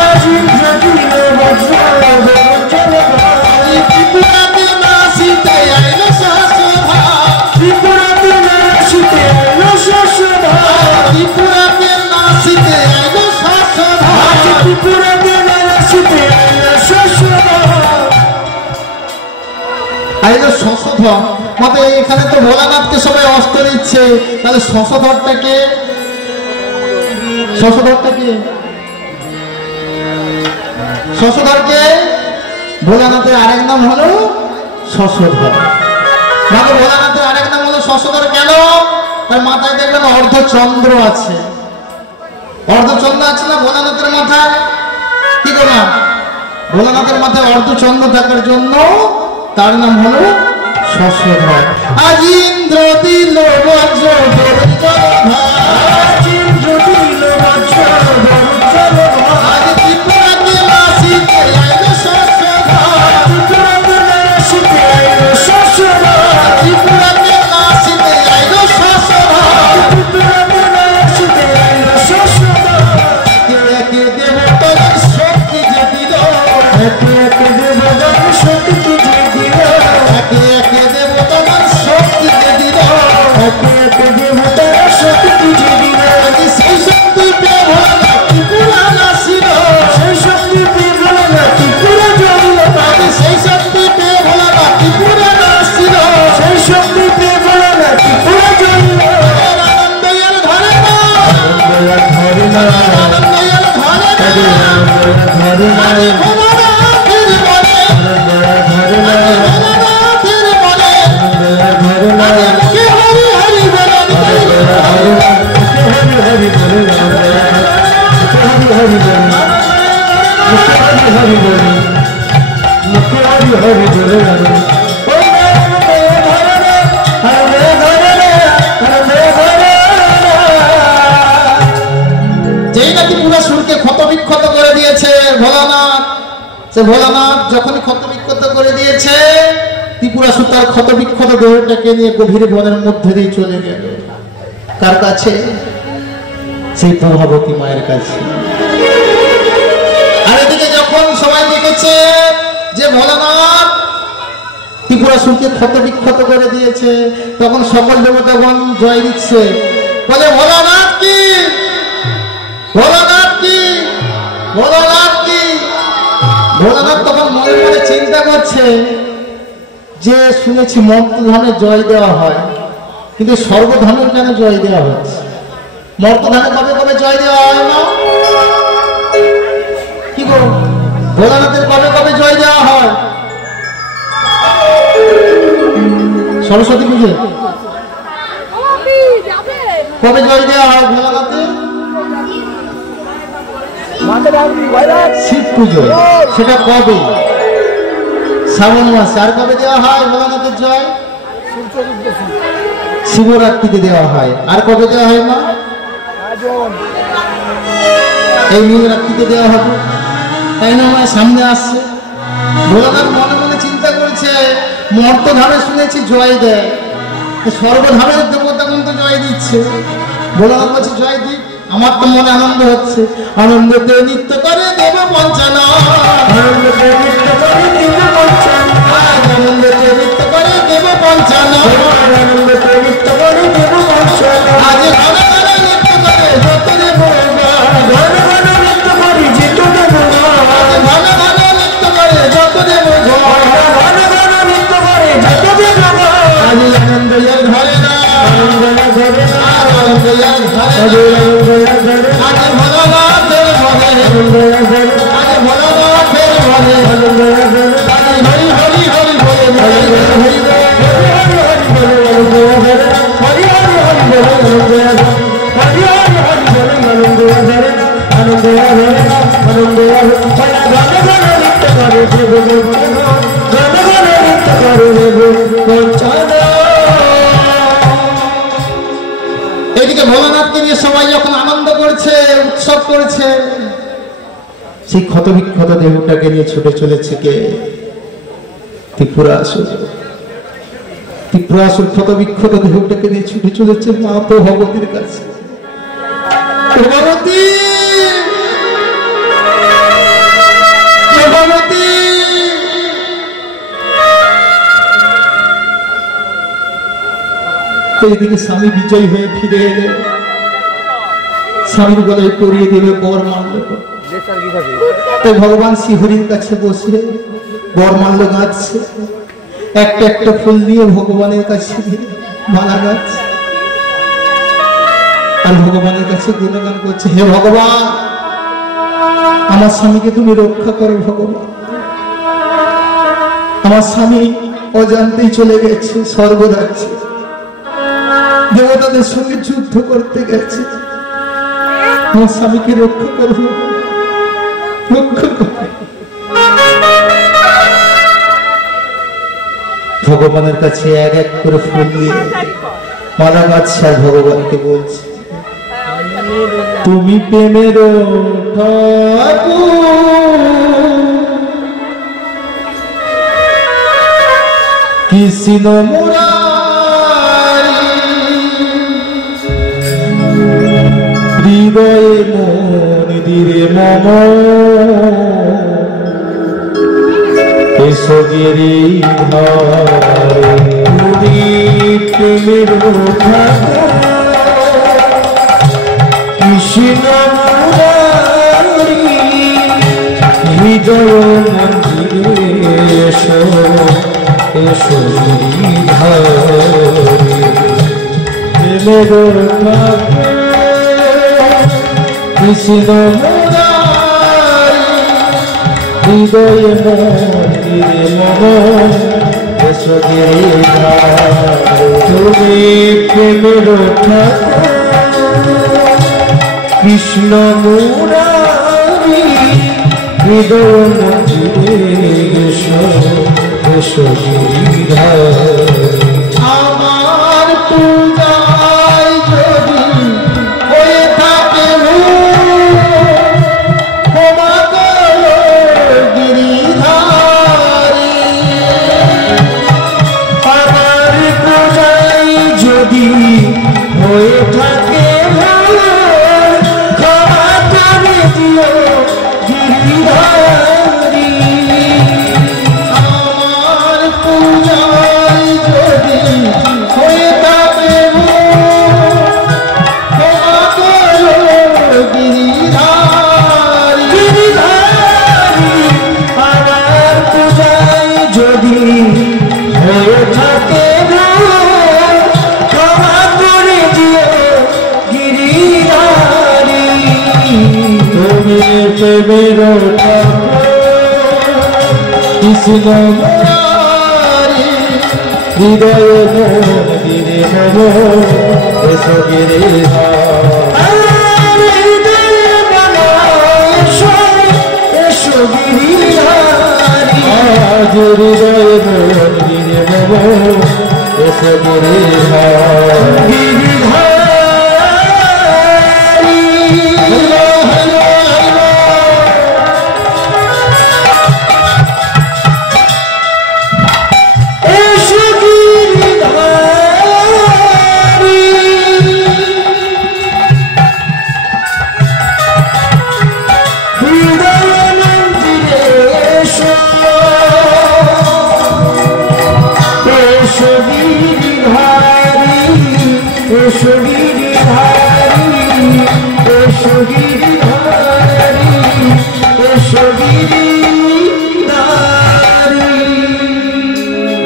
আজ ইন্দ্র দিল বজ্র বরুণ জলধার। ত্রিপুরাতে নাসিতে আইল শশধর, ত্রিপুরাতে নাসিতে আইল শশধর, ত্রিপুরাতে নাসিতে আইল শশধর, শশধর। মতে এখানে তো ভোলানাথকে সবাই অস্ত্র দিচ্ছে, তাহলে শশধরটাকে শশধরকে ভোলানাথের আরেক নাম হলো শশধর। মানে ভোলানাথের আরেক নাম হলো শশধর কেন? তার মাথায় দেখবেন অর্ধচন্দ্র আছে। অর্ধচন্দ্র আছে না ভোলানাথের মাথায়? কি করলাম? ভোলানাথের মাথায় অর্ধচন্দ্র থাকার জন্য তার নাম হলো শশধর। আজ ইন্দ্র দিল বজ্র আজ ইন্দ্র দিল বজ্র আজ ত্রিপুরাকে নাসিতে আইলো শশধর। ত্রিপুরাকে নাসিতে আইলো শশধর। ত্রিপুরাকে নাসিতে আইলো শশধর। ত্রিপুরাকে নাসিতে আইলো শশধর। কে দেবতার শক্তি যে দিল, কে দেবতার শক্তি যে দিল, কে দেবতার শক্তি যে দিল, কে দেবতার শক্তি যে দিল। সেই শক্তি পেয়ে ভোলা ত্রিপুরা নাসিল, সেই শক্তি পেয়ে ভোলা ত্রিপুরা জ্বলিল। সেই শক্তি পেয়ে ভোলা ত্রিপুরা নাসিল, সেই শক্তি পেয়ে ভোলা ত্রিপুরা জ্বলিল। আনন্দয়াল ধরে না, আনন্দয়াল ধরে না, আনন্দয়াল ধরে না, ধরে না, ভোলানাথের বলে, ধরে না, ভোলানাথের বলে, ধরে না, মুখে হরি হরি বলে, হরি হরি বলে, হরি হরি বলে, মুখে হরি হরি বলে, মুখে হরি হরি বলে। যেই নাকি পুরো সুরকে ক্ষত বিক্ষত করে দিয়েছে ভোলানাথ, সে ভোলানাথ যখনই ক্ষত বিক্ষত করে দিয়েছে, ত্রিপুরাসুর তার ক্ষত বিক্ষত দেহটাকে নিয়ে গভীর বনের মধ্যে দিয়ে চলে গেল। কার কাছে? সেই প্রভাবতী মায়ের কাছে। আর এদিকে যখন সবাই দেখেছে যে ভোলানাথ ত্রিপুরাসুরকে ক্ষত বিক্ষত করে দিয়েছে, তখন সকল দেবতাগণ জয় দিচ্ছে, বলে ভোলানাথ কি, ভোলানাথ কি, ভোলানাথ কি। ভোলানাথ তখন মনে মনে চিন্তা করছে যে শুনেছি মর্তধামে জয় দেওয়া হয়, কিন্তু স্বর্গধামের কেন জয় দেওয়া হচ্ছে? মর্তধামে কবে কবে জয় দেওয়া হয় না? কি গো, ভোলানাথের কবে কবে জয় দেওয়া হয়? সরস্বতী পুজো কবে জয় দেওয়া হয় ভোলানাথে? শিব পুজো, সেটা কবে? শ্রাবণ মাসে। আর কবে দেওয়া হয় ভোলানাথের জয়? শিবরাত্রিতে দেওয়া হয়। আর কবে দেওয়া হয় মা? এই নীলরাত্রিতে দেওয়া হবে, তাই না মা? সামনে আসছে। ভোলানাথ মনে মনে চিন্তা করছে, মর্তধামে শুনেছি জয় দেয়, স্বর্গধামের দেবতাগণ তো জয় দিচ্ছে। ভোলানাথ বলছে জয় দিক, আমার তো মনে আনন্দ হচ্ছে। আনন্দতে নৃত্য করে দেব পঞ্চানন, আনন্দতে নৃত্য করে দেব পঞ্চানন, আনন্দতে নৃত্য করে দেব পঞ্চানন, আনন্দতে নৃত্য করে দেব পঞ্চানন। আজ ঘন ঘন নৃত্য করে যত দেব, ঘন ঘন নৃত্য করে যেত দেব, ঘন ঘন নৃত্য করে যত দেব, ঘন ঘন নৃত্য করে যত দেব। আজ আনন্দয়াল ধরে না, আনন্দয়াল ধরে না, আনন্দয়াল ধরে না। আজ ভোলানাথের বলে, আজ ভোলানাথের বলে, আজ হরি হরি হরি বলে, হরি হরি বলে, হরি হরি হরি বলে, হরি হরি হরি বলে। আনন্দয়াল ধরে না, আনন্দয়াল ধরে না, ঘন ঘন নৃত্য করে দেব, ঘন ঘন নৃত্য করে দেব পঞ্চানন। এদিকে ভোলানাথকে নিয়ে সবাই যখন আনন্দ করছে, উৎসব করছে, সেই ক্ষত বিক্ষত দেহটাকে নিয়ে ছুটে চলেছে কে? ত্রিপুরাসুর। ত্রিপুরাসুর ক্ষত বিক্ষত দেহটাকে নিয়ে ছুটে চলেছে মা ভগবতীর কাছে। ভগবতী, ভগবতী, এইদিকে স্বামী বিজয় হয়ে ফিরে এলে, স্বামীর গলায় পরিয়ে দেবে বরমাল্য। তাই ভগবান শ্রীহরির কাছে বসে বরমাল্য গাচ্ছে। একটা একটা ফুল দিয়ে ভগবানের কাছে মালা গাছ, আর ভগবানের কাছে গুণগান করছে, হে ভগবান আমার স্বামীকে তুমি রক্ষা করো ভগবান, আমার স্বামী অজান্তেই চলে গেছে, স্বর্গ যাচ্ছে, দেবতাদের সঙ্গে যুদ্ধ করতে গেছে, আমার স্বামীকে রক্ষা করো, রক্ষা করো। ভগবানের কাছে এক এক করে ফুল দিয়ে মালা গাচ্ছে, আর ভগবানকে বলছে, তুমি প্রেমের কৃষ্ণ মুরারি, হৃদয়ে মন্দিরে মম এসো গিরিধারে, তুমি প্রেমের কৃষ্ণ মুরারি, হৃদয় মন্দিরে এসো এসো গিরিধারে, প্রেমের কৃষ্ণ মুরারি, হৃদয় মন্দিরে মম এসো গিরিধারে, তুমি প্রেমের কৃষ্ণ মুরারি, হৃদয় মন্দিরে এসো এসো গিরিধারে। আমার পূজায় যদি হয়ে থাকে ক্ষমা করো গিরিধারী, আমার পূজায় যদি হয়ে থাকে ক্ষমা করে দিও গিরিধারী, আমার পূজায় যদি হয়ে থাকে ক্ষমা করো গিরিধারী, আমার পূজায় যদি হয়ে থাকে ক্ষমা করে দিও গিরিধারী, তুমি প্রেমের কৃষ্ণ মুরারি, হৃদয় মন্দিরে মম এসো গিরিধারে, এসো গিরিধারী, আজ হৃদয় মন্দিরে মম এসো গিরিধারে।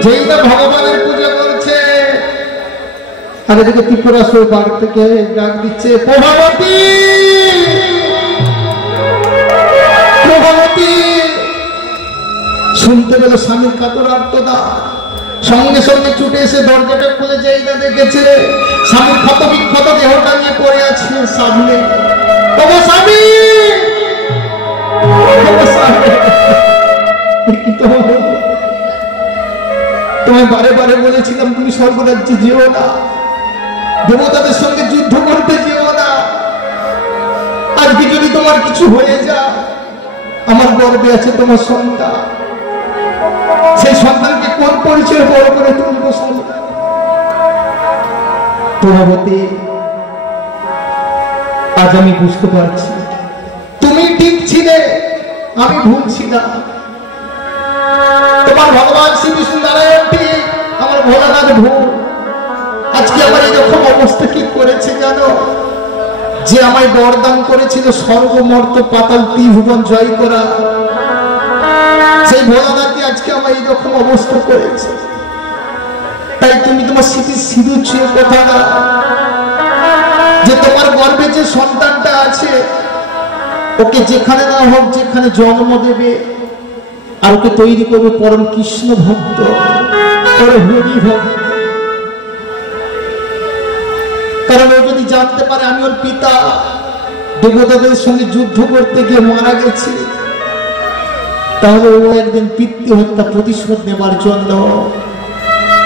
যেই না ভগবানের পূজা করছে, আর এদিকে ত্রিপুরাসুর বাড়ি থেকে ডাক দিচ্ছে, প্রভাবতী প্রভাবতী। শুনতে পেল স্বামীর কাতর আর্তনাদ, সঙ্গে সঙ্গে ছুটে এসে দরজাটা খুলে যেই না দেখেছে স্বামীর ক্ষত বিক্ষত দেহটা নিয়ে পড়ে আছে সামনে। তবে স্বামী তোমায় বারে বারে বলেছিলাম তুমি স্বর্গরাজ্যে যেও না, দেবতাদের সঙ্গে যুদ্ধ করতে যেও না, আজকে যদি তোমার কিছু হয়ে যায়, আমার গর্বে আছে তোমার সন্তান, সেই সন্তানকে কোন পরিচয় বড় করে তুলবো সন্তান। প্রভাবতী আজ আমি বুঝতে পারছি তুমি ঠিক ছিলে, আমি ভুল ছিলাম। তোমার ভগবান শ্রী বিষ্ণু নারায়ণ ঠিক, আমার ভোলানাথ ভুল। আজকে আমার এরকম অবস্থা কি করেছে জানো? যে আমায় বরদান করেছিল স্বর্গমর্ত পাতাল ত্রিভুবন জয় করা, সেই ভোলানাথই আজকে আমার এইরকম অবস্থা করেছে। তাই তুমি তোমার স্মৃতির সিঁদুর ছুঁয়ে কথা দাও যে তোমার গর্ভে যে সন্তানটা আছে ওকে যেখানে না হোক যেখানে জন্ম দেবে আর ওকে তৈরি করবে পরম কৃষ্ণ ভক্ত, পরম হরি ভক্ত। কারণ ও যদি জানতে পারে আমি ওর পিতা দেবতাদের সঙ্গে যুদ্ধ করতে গিয়ে মারা গেছি, তাহলে ও একদিন পিতৃ হত্যা প্রতিশোধ নেবার জন্য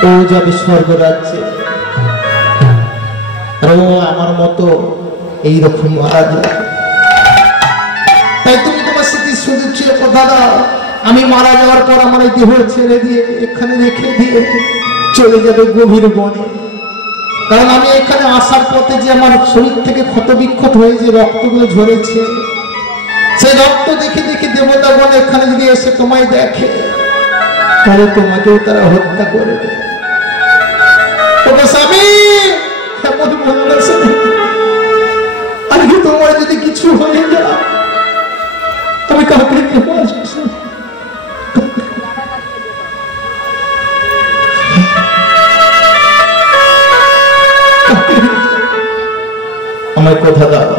ও যাবে স্বর্গ রাজ্যে, আর ও আমার মতো এইরকম মারা যায়। তাই তুমি তোমার স্মৃতির সুযোগ চেয়ে কথা দাও, আমি মারা যাওয়ার পর আমার এই দেহ ছেড়ে দিয়ে এখানে রেখে দিয়ে চলে যাবে গভীর বনে। কারণ আমি এখানে আসার পথে যে আমার শরীর থেকে ক্ষত বিক্ষত হয়ে যে রক্তগুলো ঝরেছে, সেই রক্ত দেখে দেখে দেবতাগণ এখানে যদি এসে তোমায় দেখে তাহলে তোমাকেও তারা হত্যা করবে। স্বামী এমন বলল, আজকে তোমার যদি কিছু হয়ে যায় আমি কাউকে আমার কথা দাও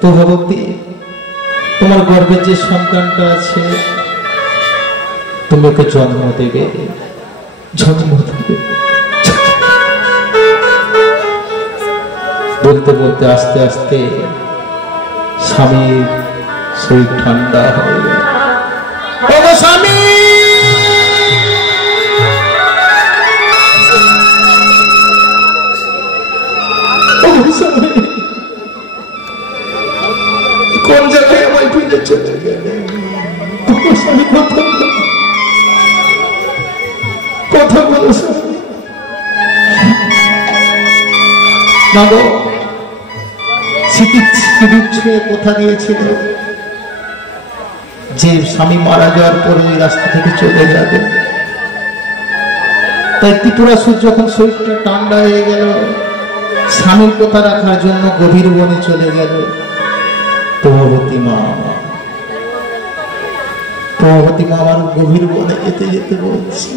তো ভগবতী, তোমার গর্ভে যে সন্তানটা আছে তুমি ওকে জন্ম দেবে, জন্ম দেবে। বলতে বলতে আস্তে আস্তে স্বামীর শরীর ঠান্ডা হয়ে গেল। স্বামী কোন জায়গায় আমায় ফিরে চলে গেলে? কথা বলো স্বামী। স্মৃতির ছুঁয়ে কথা দিয়েছিল যে স্বামী মারা যাওয়ার পরে ওই রাস্তা থেকে চলে যাবে। তাই ত্রিপুরাসুর যখন শরীরটা ঠান্ডা হয়ে গেল, স্বামীর কথা রাখার জন্য গভীর বনে চলে গেল। প্রভাবতী মা আমার গভীর বনে যেতে যেতে বলছি,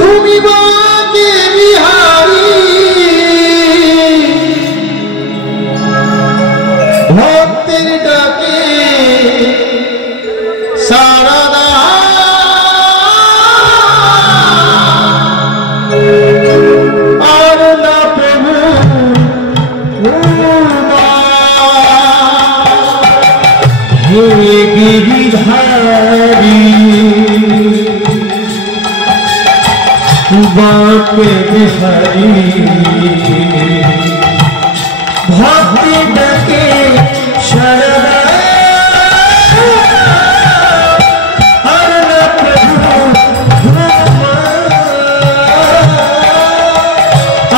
তুমি বাকে বিহারী ভক্তের ডাকে সারা আর না প্রভু হে গিরিধারী বাকে বিহারী ভক্তি ডাকে সারা আর না প্রভু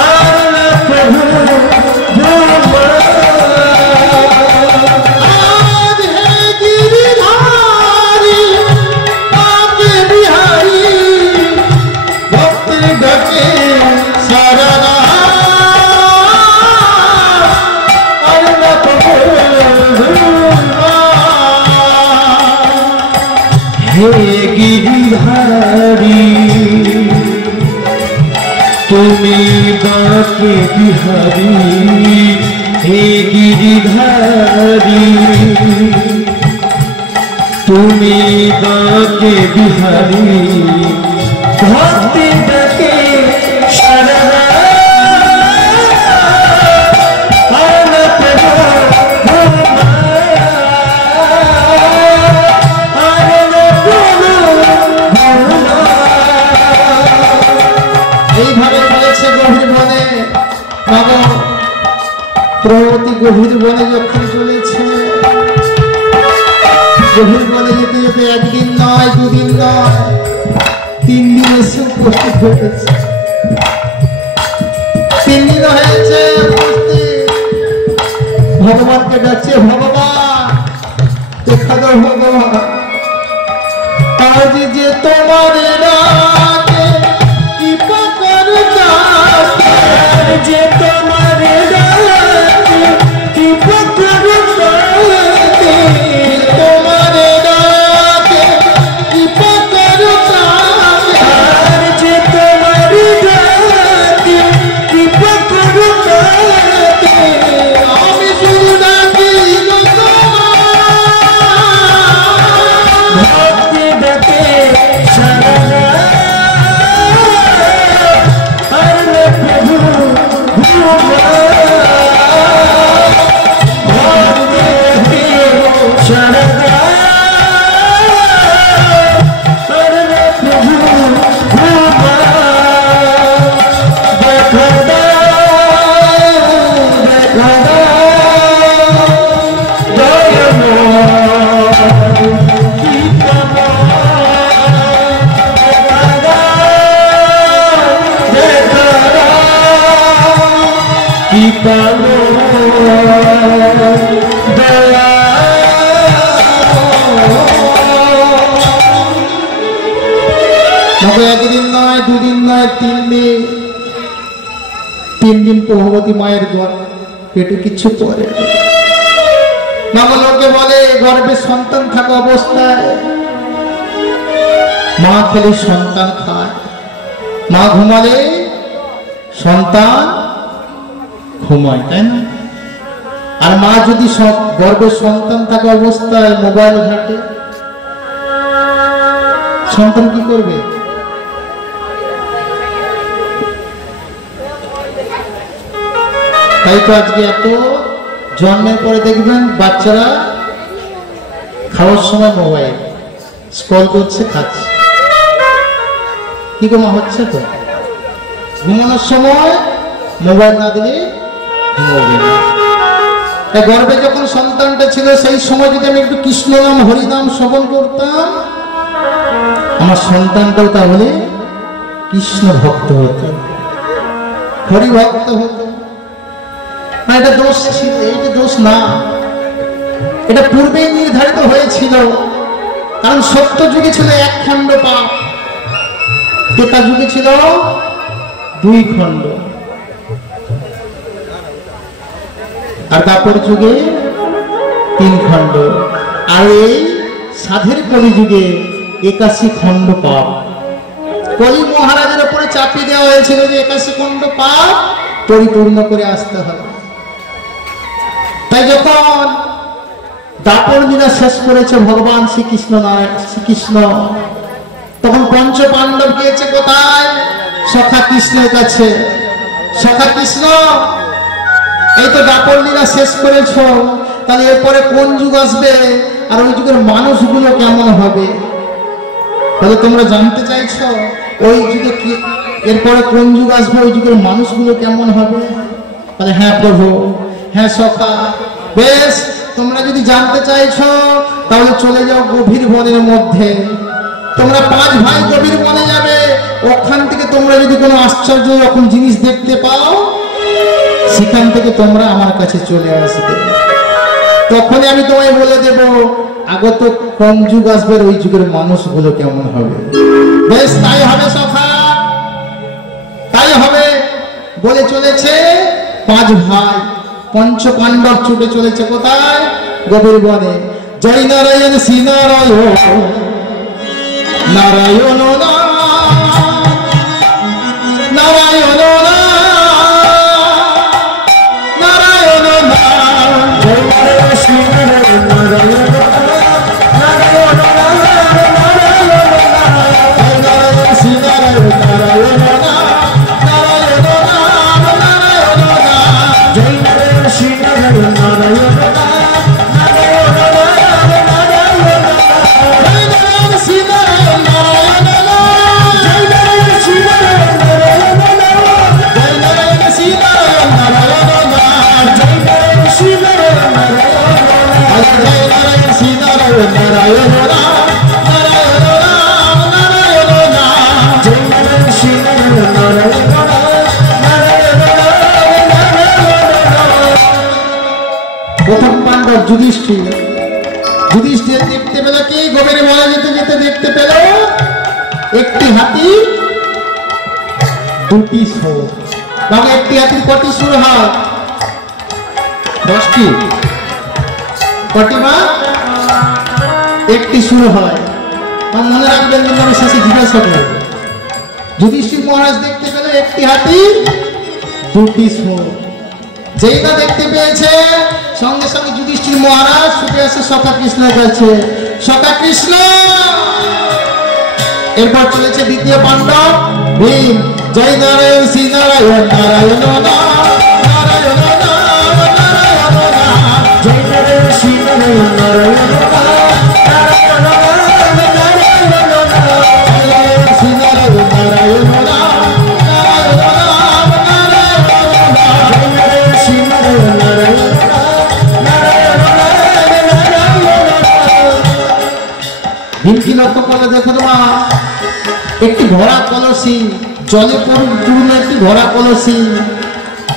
আর না প্রভু আজ হে গিরিধারী বাকে বিহারী ভক্তি ডাকে সারা আর না প্রভু হে গিরিধারী তুমি বাকে বিহারী হে গিরিধারী তুমি বাকে বিহারী ভক্তি ডাকে সারা আর না প্রভু এইভাবে বলেছে গভীর বনে। বাবা প্রভৃতি গভীর বনে যখন চলেছে, গভীর বনে যেতে যেতে একদিন নয়, দুদিন নয়, 3 দিন এসে উপস্থিত হয়েছে। 3 দিন হয়েছে ভগবানকে ডাকছে, ভগবান দেখা দাও ভগবান, আজ যে তোমার ডাকে কি পাকর ডাকে, যে তোমার ডাকে কি পাকর ডাকে আমি শুধু ডাকি ভক্তি ডাকে সারা আরে প্রভু ভক্তি ডাকে সারা আরে প্রভু একদিন নয়, দুদিন নয়, 3 দিন। 3 দিন প্রভবতী মায়ের পেটে কিছু পরে বাবা লোকে বলে গর্ভে সন্তান থাকা অবস্থায় মা খেলে সন্তান খায়, মা ঘুমালে সন্তান ঘুমায়, তাই না? আর মা যদি গর্ভে সন্তান থাকা অবস্থায় মোবাইল ঘাটে, সন্তান কি করবে? তাই তো আজকে এত জন্মের পরে দেখবেন বাচ্চারা খাওয়ার সময় মোবাইল স্ক্রল করছে, খাচ্ছে। কি কমা হচ্ছে? তো ঘুমানোর সময় মোবাইল না দিলে ঘুমাবে না। গর্ভে যখন সন্তানটা ছিল সেই সময় যদি আমি একটু কৃষ্ণ নাম হরিনাম শ্রবণ করতাম, আমার সন্তানটাও তাহলে কৃষ্ণ ভক্ত হতো, হরি ভক্ত হতো। এটা দোষ ছিল, এটা দোষ না, এটা পূর্বেই নির্ধারিত হয়েছিল। কারণ সত্য যুগে ছিল 1 খণ্ড পাপ, ত্রেতা যুগে ছিল 2 খণ্ড, আর দাপর যুগে 3 খণ্ড, আর এই সাধের কলি যুগে 81 খণ্ড পাপ। কলি মহারাজের উপরে চাপিয়ে দেওয়া হয়েছিল যে 81 খণ্ড পাপ পরিপূর্ণ করে আসতে হবে। তাই যখন দাপর লীলা শেষ করেছে ভগবান শ্রীকৃষ্ণ, তখন পঞ্চ পাণ্ডব গিয়েছে কোথায়? সখা কৃষ্ণের কাছে। সখা কৃষ্ণ, এই তো দাপর লীলা শেষ করেছ, তাহলে এরপরে কোন যুগ আসবে আর ওই যুগের মানুষগুলো কেমন হবে? তাহলে তোমরা জানতে চাইছ ওই যুগে কি, এরপরে কোন যুগ আসবে, ওই যুগের মানুষগুলো কেমন হবে? তাহলে হ্যাঁ প্রভু, হ্যাঁ সখা, বেশ, তোমরা যদি জানতে চাইছো তাহলে চলে যাও গভীর বনের মধ্যে। তোমরা 5 ভাই গভীর বনে যাবে, ওখান থেকে তোমরা যদি কোনো আশ্চর্য রকম জিনিস দেখতে পাও, সেখান থেকে তোমরা আমার কাছে চলে আসবে। তখনই আমি তোমায় বলে দেব আগত কোন যুগ আসবে, ওই যুগের মানুষগুলো কেমন হবে। বেশ, তাই হবে সখা, তাই হবে বলে চলেছে 5 ভাই পঞ্চ পাণ্ডব ছুটে চলেছে কোথায়? গভীর বনে। জয় নারায়ণ শ্রী নারায়ণ, নারায়ণ নারায়ণ নারায়ণ, জয় নারায়ণ শ্রী নারায়ণ, নারায়ণ শ্রী নারায়ণ, নারায়ণ প্রথম পাণ্ডব যুধিষ্ঠির দেখতে পেল কি? গভীরে বনে যেতে যেতে দেখতে পেল একটি হাতি, 2টি সুর। বাবা, একটি হাতির কটি সুর হয়? 10টি। কটি মা? একটি সুর হয়। মনে রাখবেন, আমি শেষে জিজ্ঞাসা করব। যুধিষ্ঠির মহারাজ দেখতে পেল একটি হাতি, 2টি সুর। যেই না দেখতে পেয়েছে সঙ্গে সঙ্গে যুধিষ্ঠির মহারাজ ছুটে আসে সখা কৃষ্ণের কাছে। সখা কৃষ্ণ। এরপর চলেছে দ্বিতীয় পাণ্ডব ভীম। জয় নারায়ণ শ্রী নারায়ণ নারায়ণ নারায়ণ জয় নারায়ণ শ্রী নারায়ণ নারায়ণ ভীমকে লক্ষ্য করলে দেখো তোমা একটি ভরা কলসি, জলে পরিপূর্ণ একটি ভরা কলসি।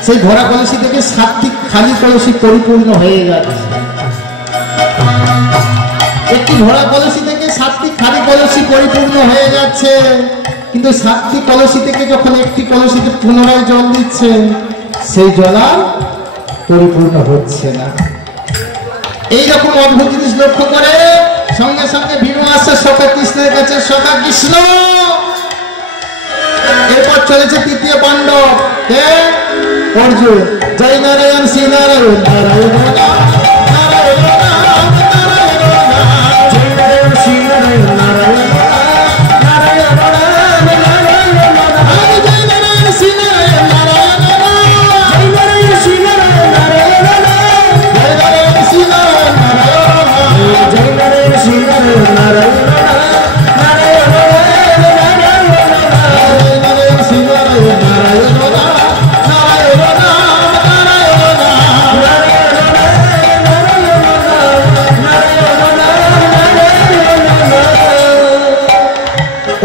সেই ভরা কলসি থেকে 7টি খালি কলসি পরিপূর্ণ হয়ে যাচ্ছে। একটি ভরা কলসি থেকে 7টি খালি কলসি পরিপূর্ণ হয়ে যাচ্ছে, কিন্তু 7টি কলসি থেকে যখন একটি কলসিতে পুনরায় জল দিচ্ছে সেই জল আর পরিপূর্ণ হচ্ছে না। এইরকম অদ্ভুত জিনিস লক্ষ্য করে সঙ্গে সঙ্গে ভীম আসছে সখা কৃষ্ণের কাছে। সখা কৃষ্ণ। এরপর চলেছে তৃতীয় পাণ্ডব কে? অর্জুন। জয় নারায়ণ শ্রী নারায়ণ নারায়ণ নারায়ণ জয় নারায়ণ শ্রী নারায়ণ নারায়ণ নারায়ণ জয় নারায়ণ শ্রী নারায়ণ নারায়ণ জয় নারায়ণ শ্রী নারায়ণ নারায়ণ জয় নারায়ণ শ্রী নারায়ণ নারায়ণ জয় নারায়ণ শ্রী নারায়ণ নারায়ণ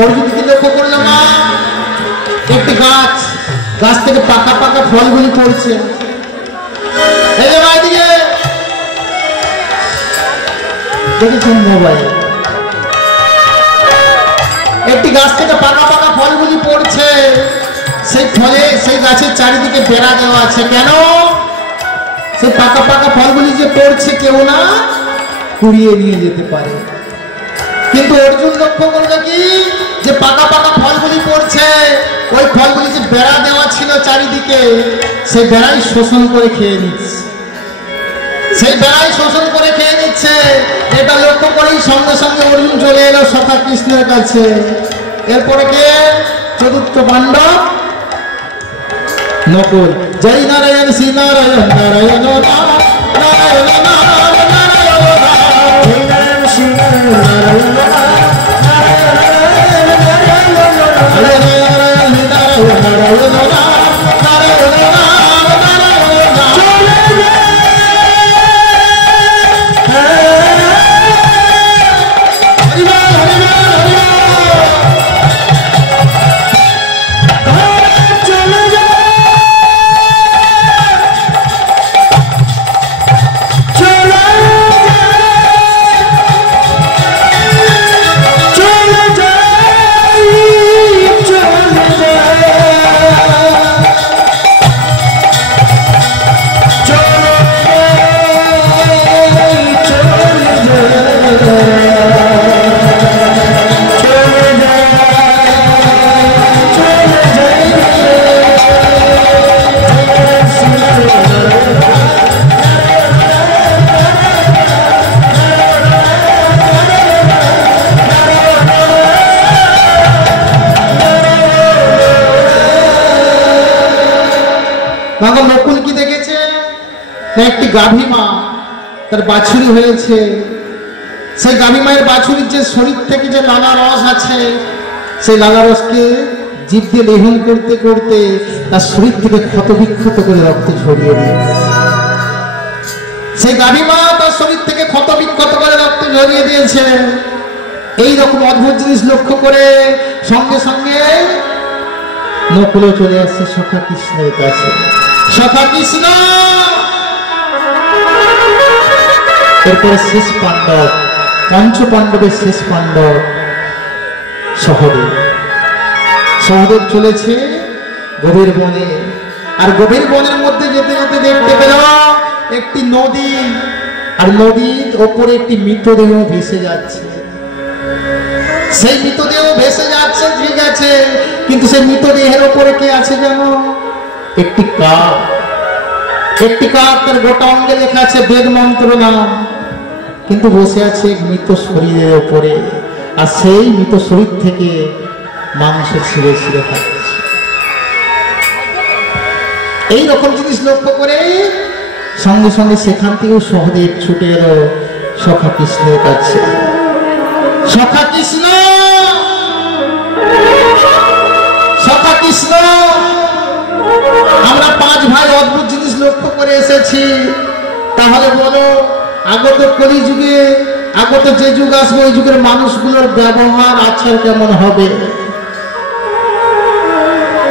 অর্জুনকে লক্ষ্য করলাম একটি গাছ, গাছ থেকে পাকা পাকা ফলগুলি পড়ছে। এই যে বাইদিকে দেখেছেন মোবাইল, একটি গাছ থেকে পাকা পাকা ফলগুলি পড়ছে। সেই ফলে সেই গাছের চারিদিকে বেড়া দেওয়া আছে। কেন? সেই পাকা পাকা ফলগুলি যে পড়ছে কেউ না কুড়িয়ে নিয়ে যেতে পারে। কিন্তু অর্জুন লক্ষ্য করলো কি যে পাকা পাকা ফলগুলি পড়ছে, ওই ফলগুলি যে বেড়া দেওয়া ছিল চারিদিকে সেই বেড়াই শোষণ করে খেয়ে নিচ্ছে। সেই বেড়াই শোষণ করে খেয়ে নিচ্ছে। এটা লক্ষ্য করেই সঙ্গে সঙ্গে অর্জুন চলে এলো সখা কৃষ্ণের কাছে। এরপরে কে? চতুর্থ পাণ্ডব নকুল। জয় নারায়ণ শ্রী নারায়ণ নারায়ণ নারায়ণ জয় নারায়ণ শ্রী নারায়ণ নারায়ণ নকুল কি দেখেছে? একটি গাভী মা, তার বাছুরি হয়েছে। সেই গাভী মায়ের বাছুরির যে শরীর থেকে যে লালা রস আছে, সেই লালা রসকে জিভ দিয়ে লেহন করতে করতে তার শরীর থেকে ক্ষত বিক্ষত করে রক্ত ঝরিয়ে দিয়েছে। সেই গাভী মা তার শরীর থেকে ক্ষত বিক্ষত করে রক্ত ঝরিয়ে দিয়েছে। এইরকম অদ্ভুত জিনিস লক্ষ্য করে সঙ্গে সঙ্গে নকুলও চলে আসছে সখা কৃষ্ণের কাছে। সখা কৃষ্ণ। এরপরে শেষ পাণ্ডব, পঞ্চ পাণ্ডবের শেষ পাণ্ডব সহদেব। সহদেব চলেছে গভীর বনে, আর গভীর বনের মধ্যে যেতে যেতে দেখতে পেল একটি নদী, আর নদীর ওপরে একটি মৃতদেহ ভেসে যাচ্ছে। সেই মৃতদেহ ভেসে যাচ্ছে ঠিক আছে, কিন্তু সেই মৃতদেহের ওপরে কে আছে জানো? একটি কাক। একটি কাঠ তার গোটা অঙ্গে লেখা আছে বেদ মন্ত্র নাম, কিন্তু বসে আছে এক মৃত শরীরের ওপরে, আর সেই মৃত শরীর থেকে মাংস ছিঁড়ে ছিঁড়ে খাচ্ছে। এইরকম জিনিস লক্ষ্য করে সঙ্গে সঙ্গে সেখান থেকেও সহদেব ছুটে এলো সখা কৃষ্ণের কাছে। সখা কৃষ্ণ, সখা কৃষ্ণ, আমরা 5 ভাই অদ্ভুত জিনিস লক্ষ্য করে এসেছি, তাহলে বলো আগত কলিযুগে, আগত যে যুগ আসবে ওই যুগের মানুষগুলোর ব্যবহার আচার কেমন হবে?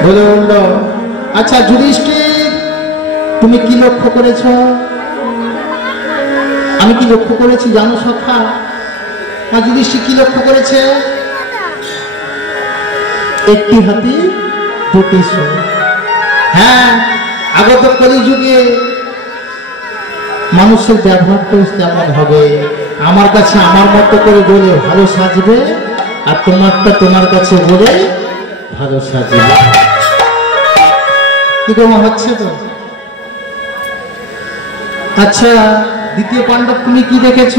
বলে বলল, আচ্ছা যুধিষ্ঠির, তুমি কি লক্ষ্য করেছ? আমি কি লক্ষ্য করেছি জানো সখা? আর যুধিষ্ঠির কি লক্ষ্য করেছে? একটি হাতি দুটি সুর। হ্যাঁ, আগত কলিযুগে মানুষের ব্যবহারটা তেমন হবে। আমার কাছে আমার মতো করে বলে ভালো সাজবে, আর তোমারটা তোমার কাছে বলে ভালো সাজবে। কি কেমন হচ্ছে তো? আচ্ছা দ্বিতীয় পাণ্ডব, তুমি কি দেখেছ?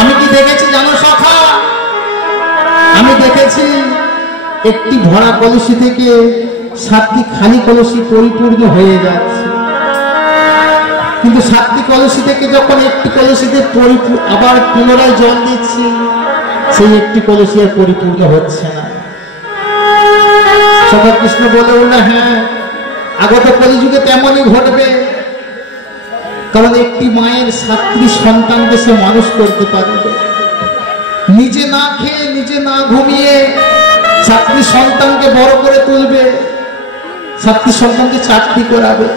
আমি কি দেখেছি জানো সখা? আমি দেখেছি একটি ভরা কলসি থেকে 7টি খালি কলসি পরিপূর্ণ হয়ে যাচ্ছে, কিন্তু 7টি কলসি থেকে যখন একটি কলসিতে আবার পুনরায় জল দিচ্ছি, সেই একটি কলসি আর পরিপূর্ণ হচ্ছে না। সখা কৃষ্ণ বলে উঠল, হ্যাঁ আগত কলিযুগে তেমনই ঘটবে, কারণ একটি মায়ের 7টি সন্তানকে সে মানুষ করতে পারবে। নিজে না খেয়ে নিজে না ঘুমিয়ে 7টি সন্তানকে বড় করে তুলবে, 7টি সন্তানকে চাকরি করাবে,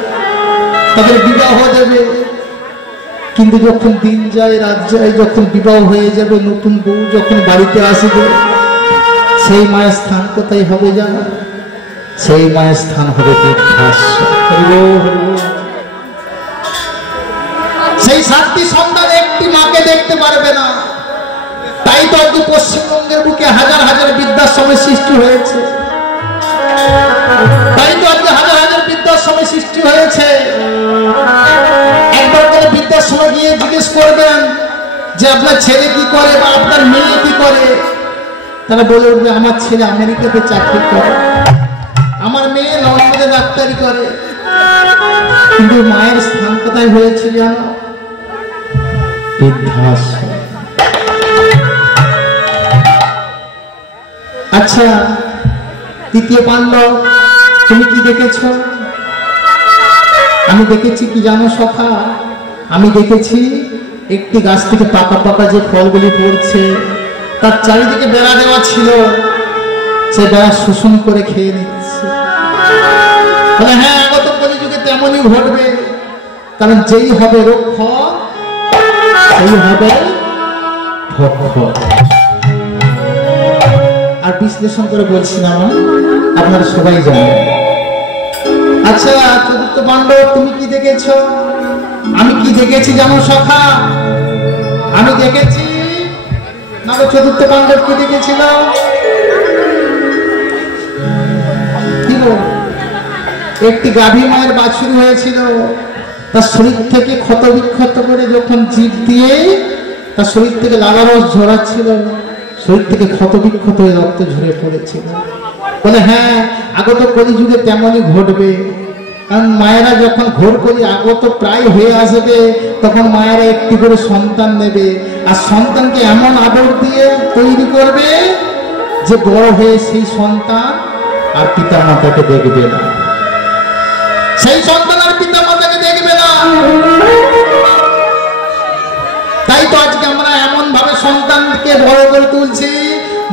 তাদের বিবাহ দেবে। কিন্তু যখন দিন যায় রাত যায়, যখন বিবাহ হয়ে যাবে, নতুন বউ যখন বাড়িতে আসবে, সেই মায়ের স্থান কোথায় হবে জানো? সেই মায়ের স্থান হবে বৃদ্ধাশ্রম। সেই 7টি সন্তান একটি মাকে দেখতে পারবে না। তাই তো আজকে পশ্চিমবঙ্গের বুকে হাজার হাজার বৃদ্ধাশ্রমের সৃষ্টি হয়েছে। তাই তো আজকে হাজার হাজার বৃদ্ধাশ্রমের সৃষ্টি হয়েছে। একবার করে বৃদ্ধাশ্রমে গিয়ে জিজ্ঞেস করবেন যে আপনার ছেলে কি করে বা আপনার মেয়ে কি করে, তারা বলে উঠবে আমার ছেলে আমেরিকাতে চাকরি করে, আমার মেয়ে লন্ডনে ডাক্তারি করে। কিন্তু মায়ের স্থান কোথায় হয়েছে জানো? বৃদ্ধাশ্রম। আচ্ছা তৃতীয় পাণ্ডব, তুমি কি দেখেছ? আমি দেখেছি কি জানো সখা? আমি দেখেছি একটি গাছ থেকে পাকা পাকা যে ফলগুলি পড়ছে, তার চারিদিকে বেড়া দেওয়া ছিল, সে বেড়া শোষণ করে খেয়ে নিচ্ছে। বলে হ্যাঁ, আগত কলিযুগে তেমনই ঘটবে, কারণ যেই হবে রক্ষক সেই হবে ভক্ষক। আর বিশ্লেষণ করে বলছি না, আপনারা সবাই জানেন। আচ্ছা চতুর্থ পাণ্ডব, তুমি কি দেখেছ? আমি কি দেখেছি জানো সখা? আমি দেখেছি না, চতুর্থ পাণ্ডব কি দেখেছিল? কি বল? একটি গাভী মায়ের বাছুরি হয়েছিল, তার শরীর থেকে ক্ষত বিক্ষত করে যখন জিভ দিয়ে তার শরীর থেকে লালারস ঝরাচ্ছিল, শরীর থেকে ক্ষত বিক্ষত হয়ে রক্ত ঝরে পড়েছিল। বলে হ্যাঁ, আগত কলিযুগে তেমনই ঘটবে, কারণ মায়েরা যখন ঘোর কলি আগত প্রায় হয়ে আসবে, তখন মায়েরা একটি করে সন্তান নেবে, আর সন্তানকে এমন আদর দিয়ে তৈরি করবে যে বড় হয়ে সেই সন্তান আর পিতা মাতাকে দেখবে না, সেই সন্তান আর পিতা মাতাকে দেখবে না। তাই তো আজকে আমরা এমন ভাবে সন্তানকে বড় করে তুলছি,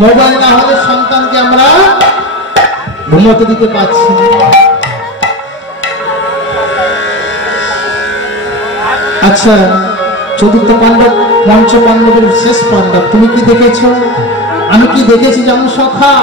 মোবাইল না হলে সন্তানকে আমরা ঘুমোতে দিতে পারছি না। আচ্ছা চতুর্থ পাণ্ডব, পঞ্চ পাণ্ডবের শেষ পাণ্ডব, তুমি কি দেখেছ? আমি কি দেখেছি জানো সখা?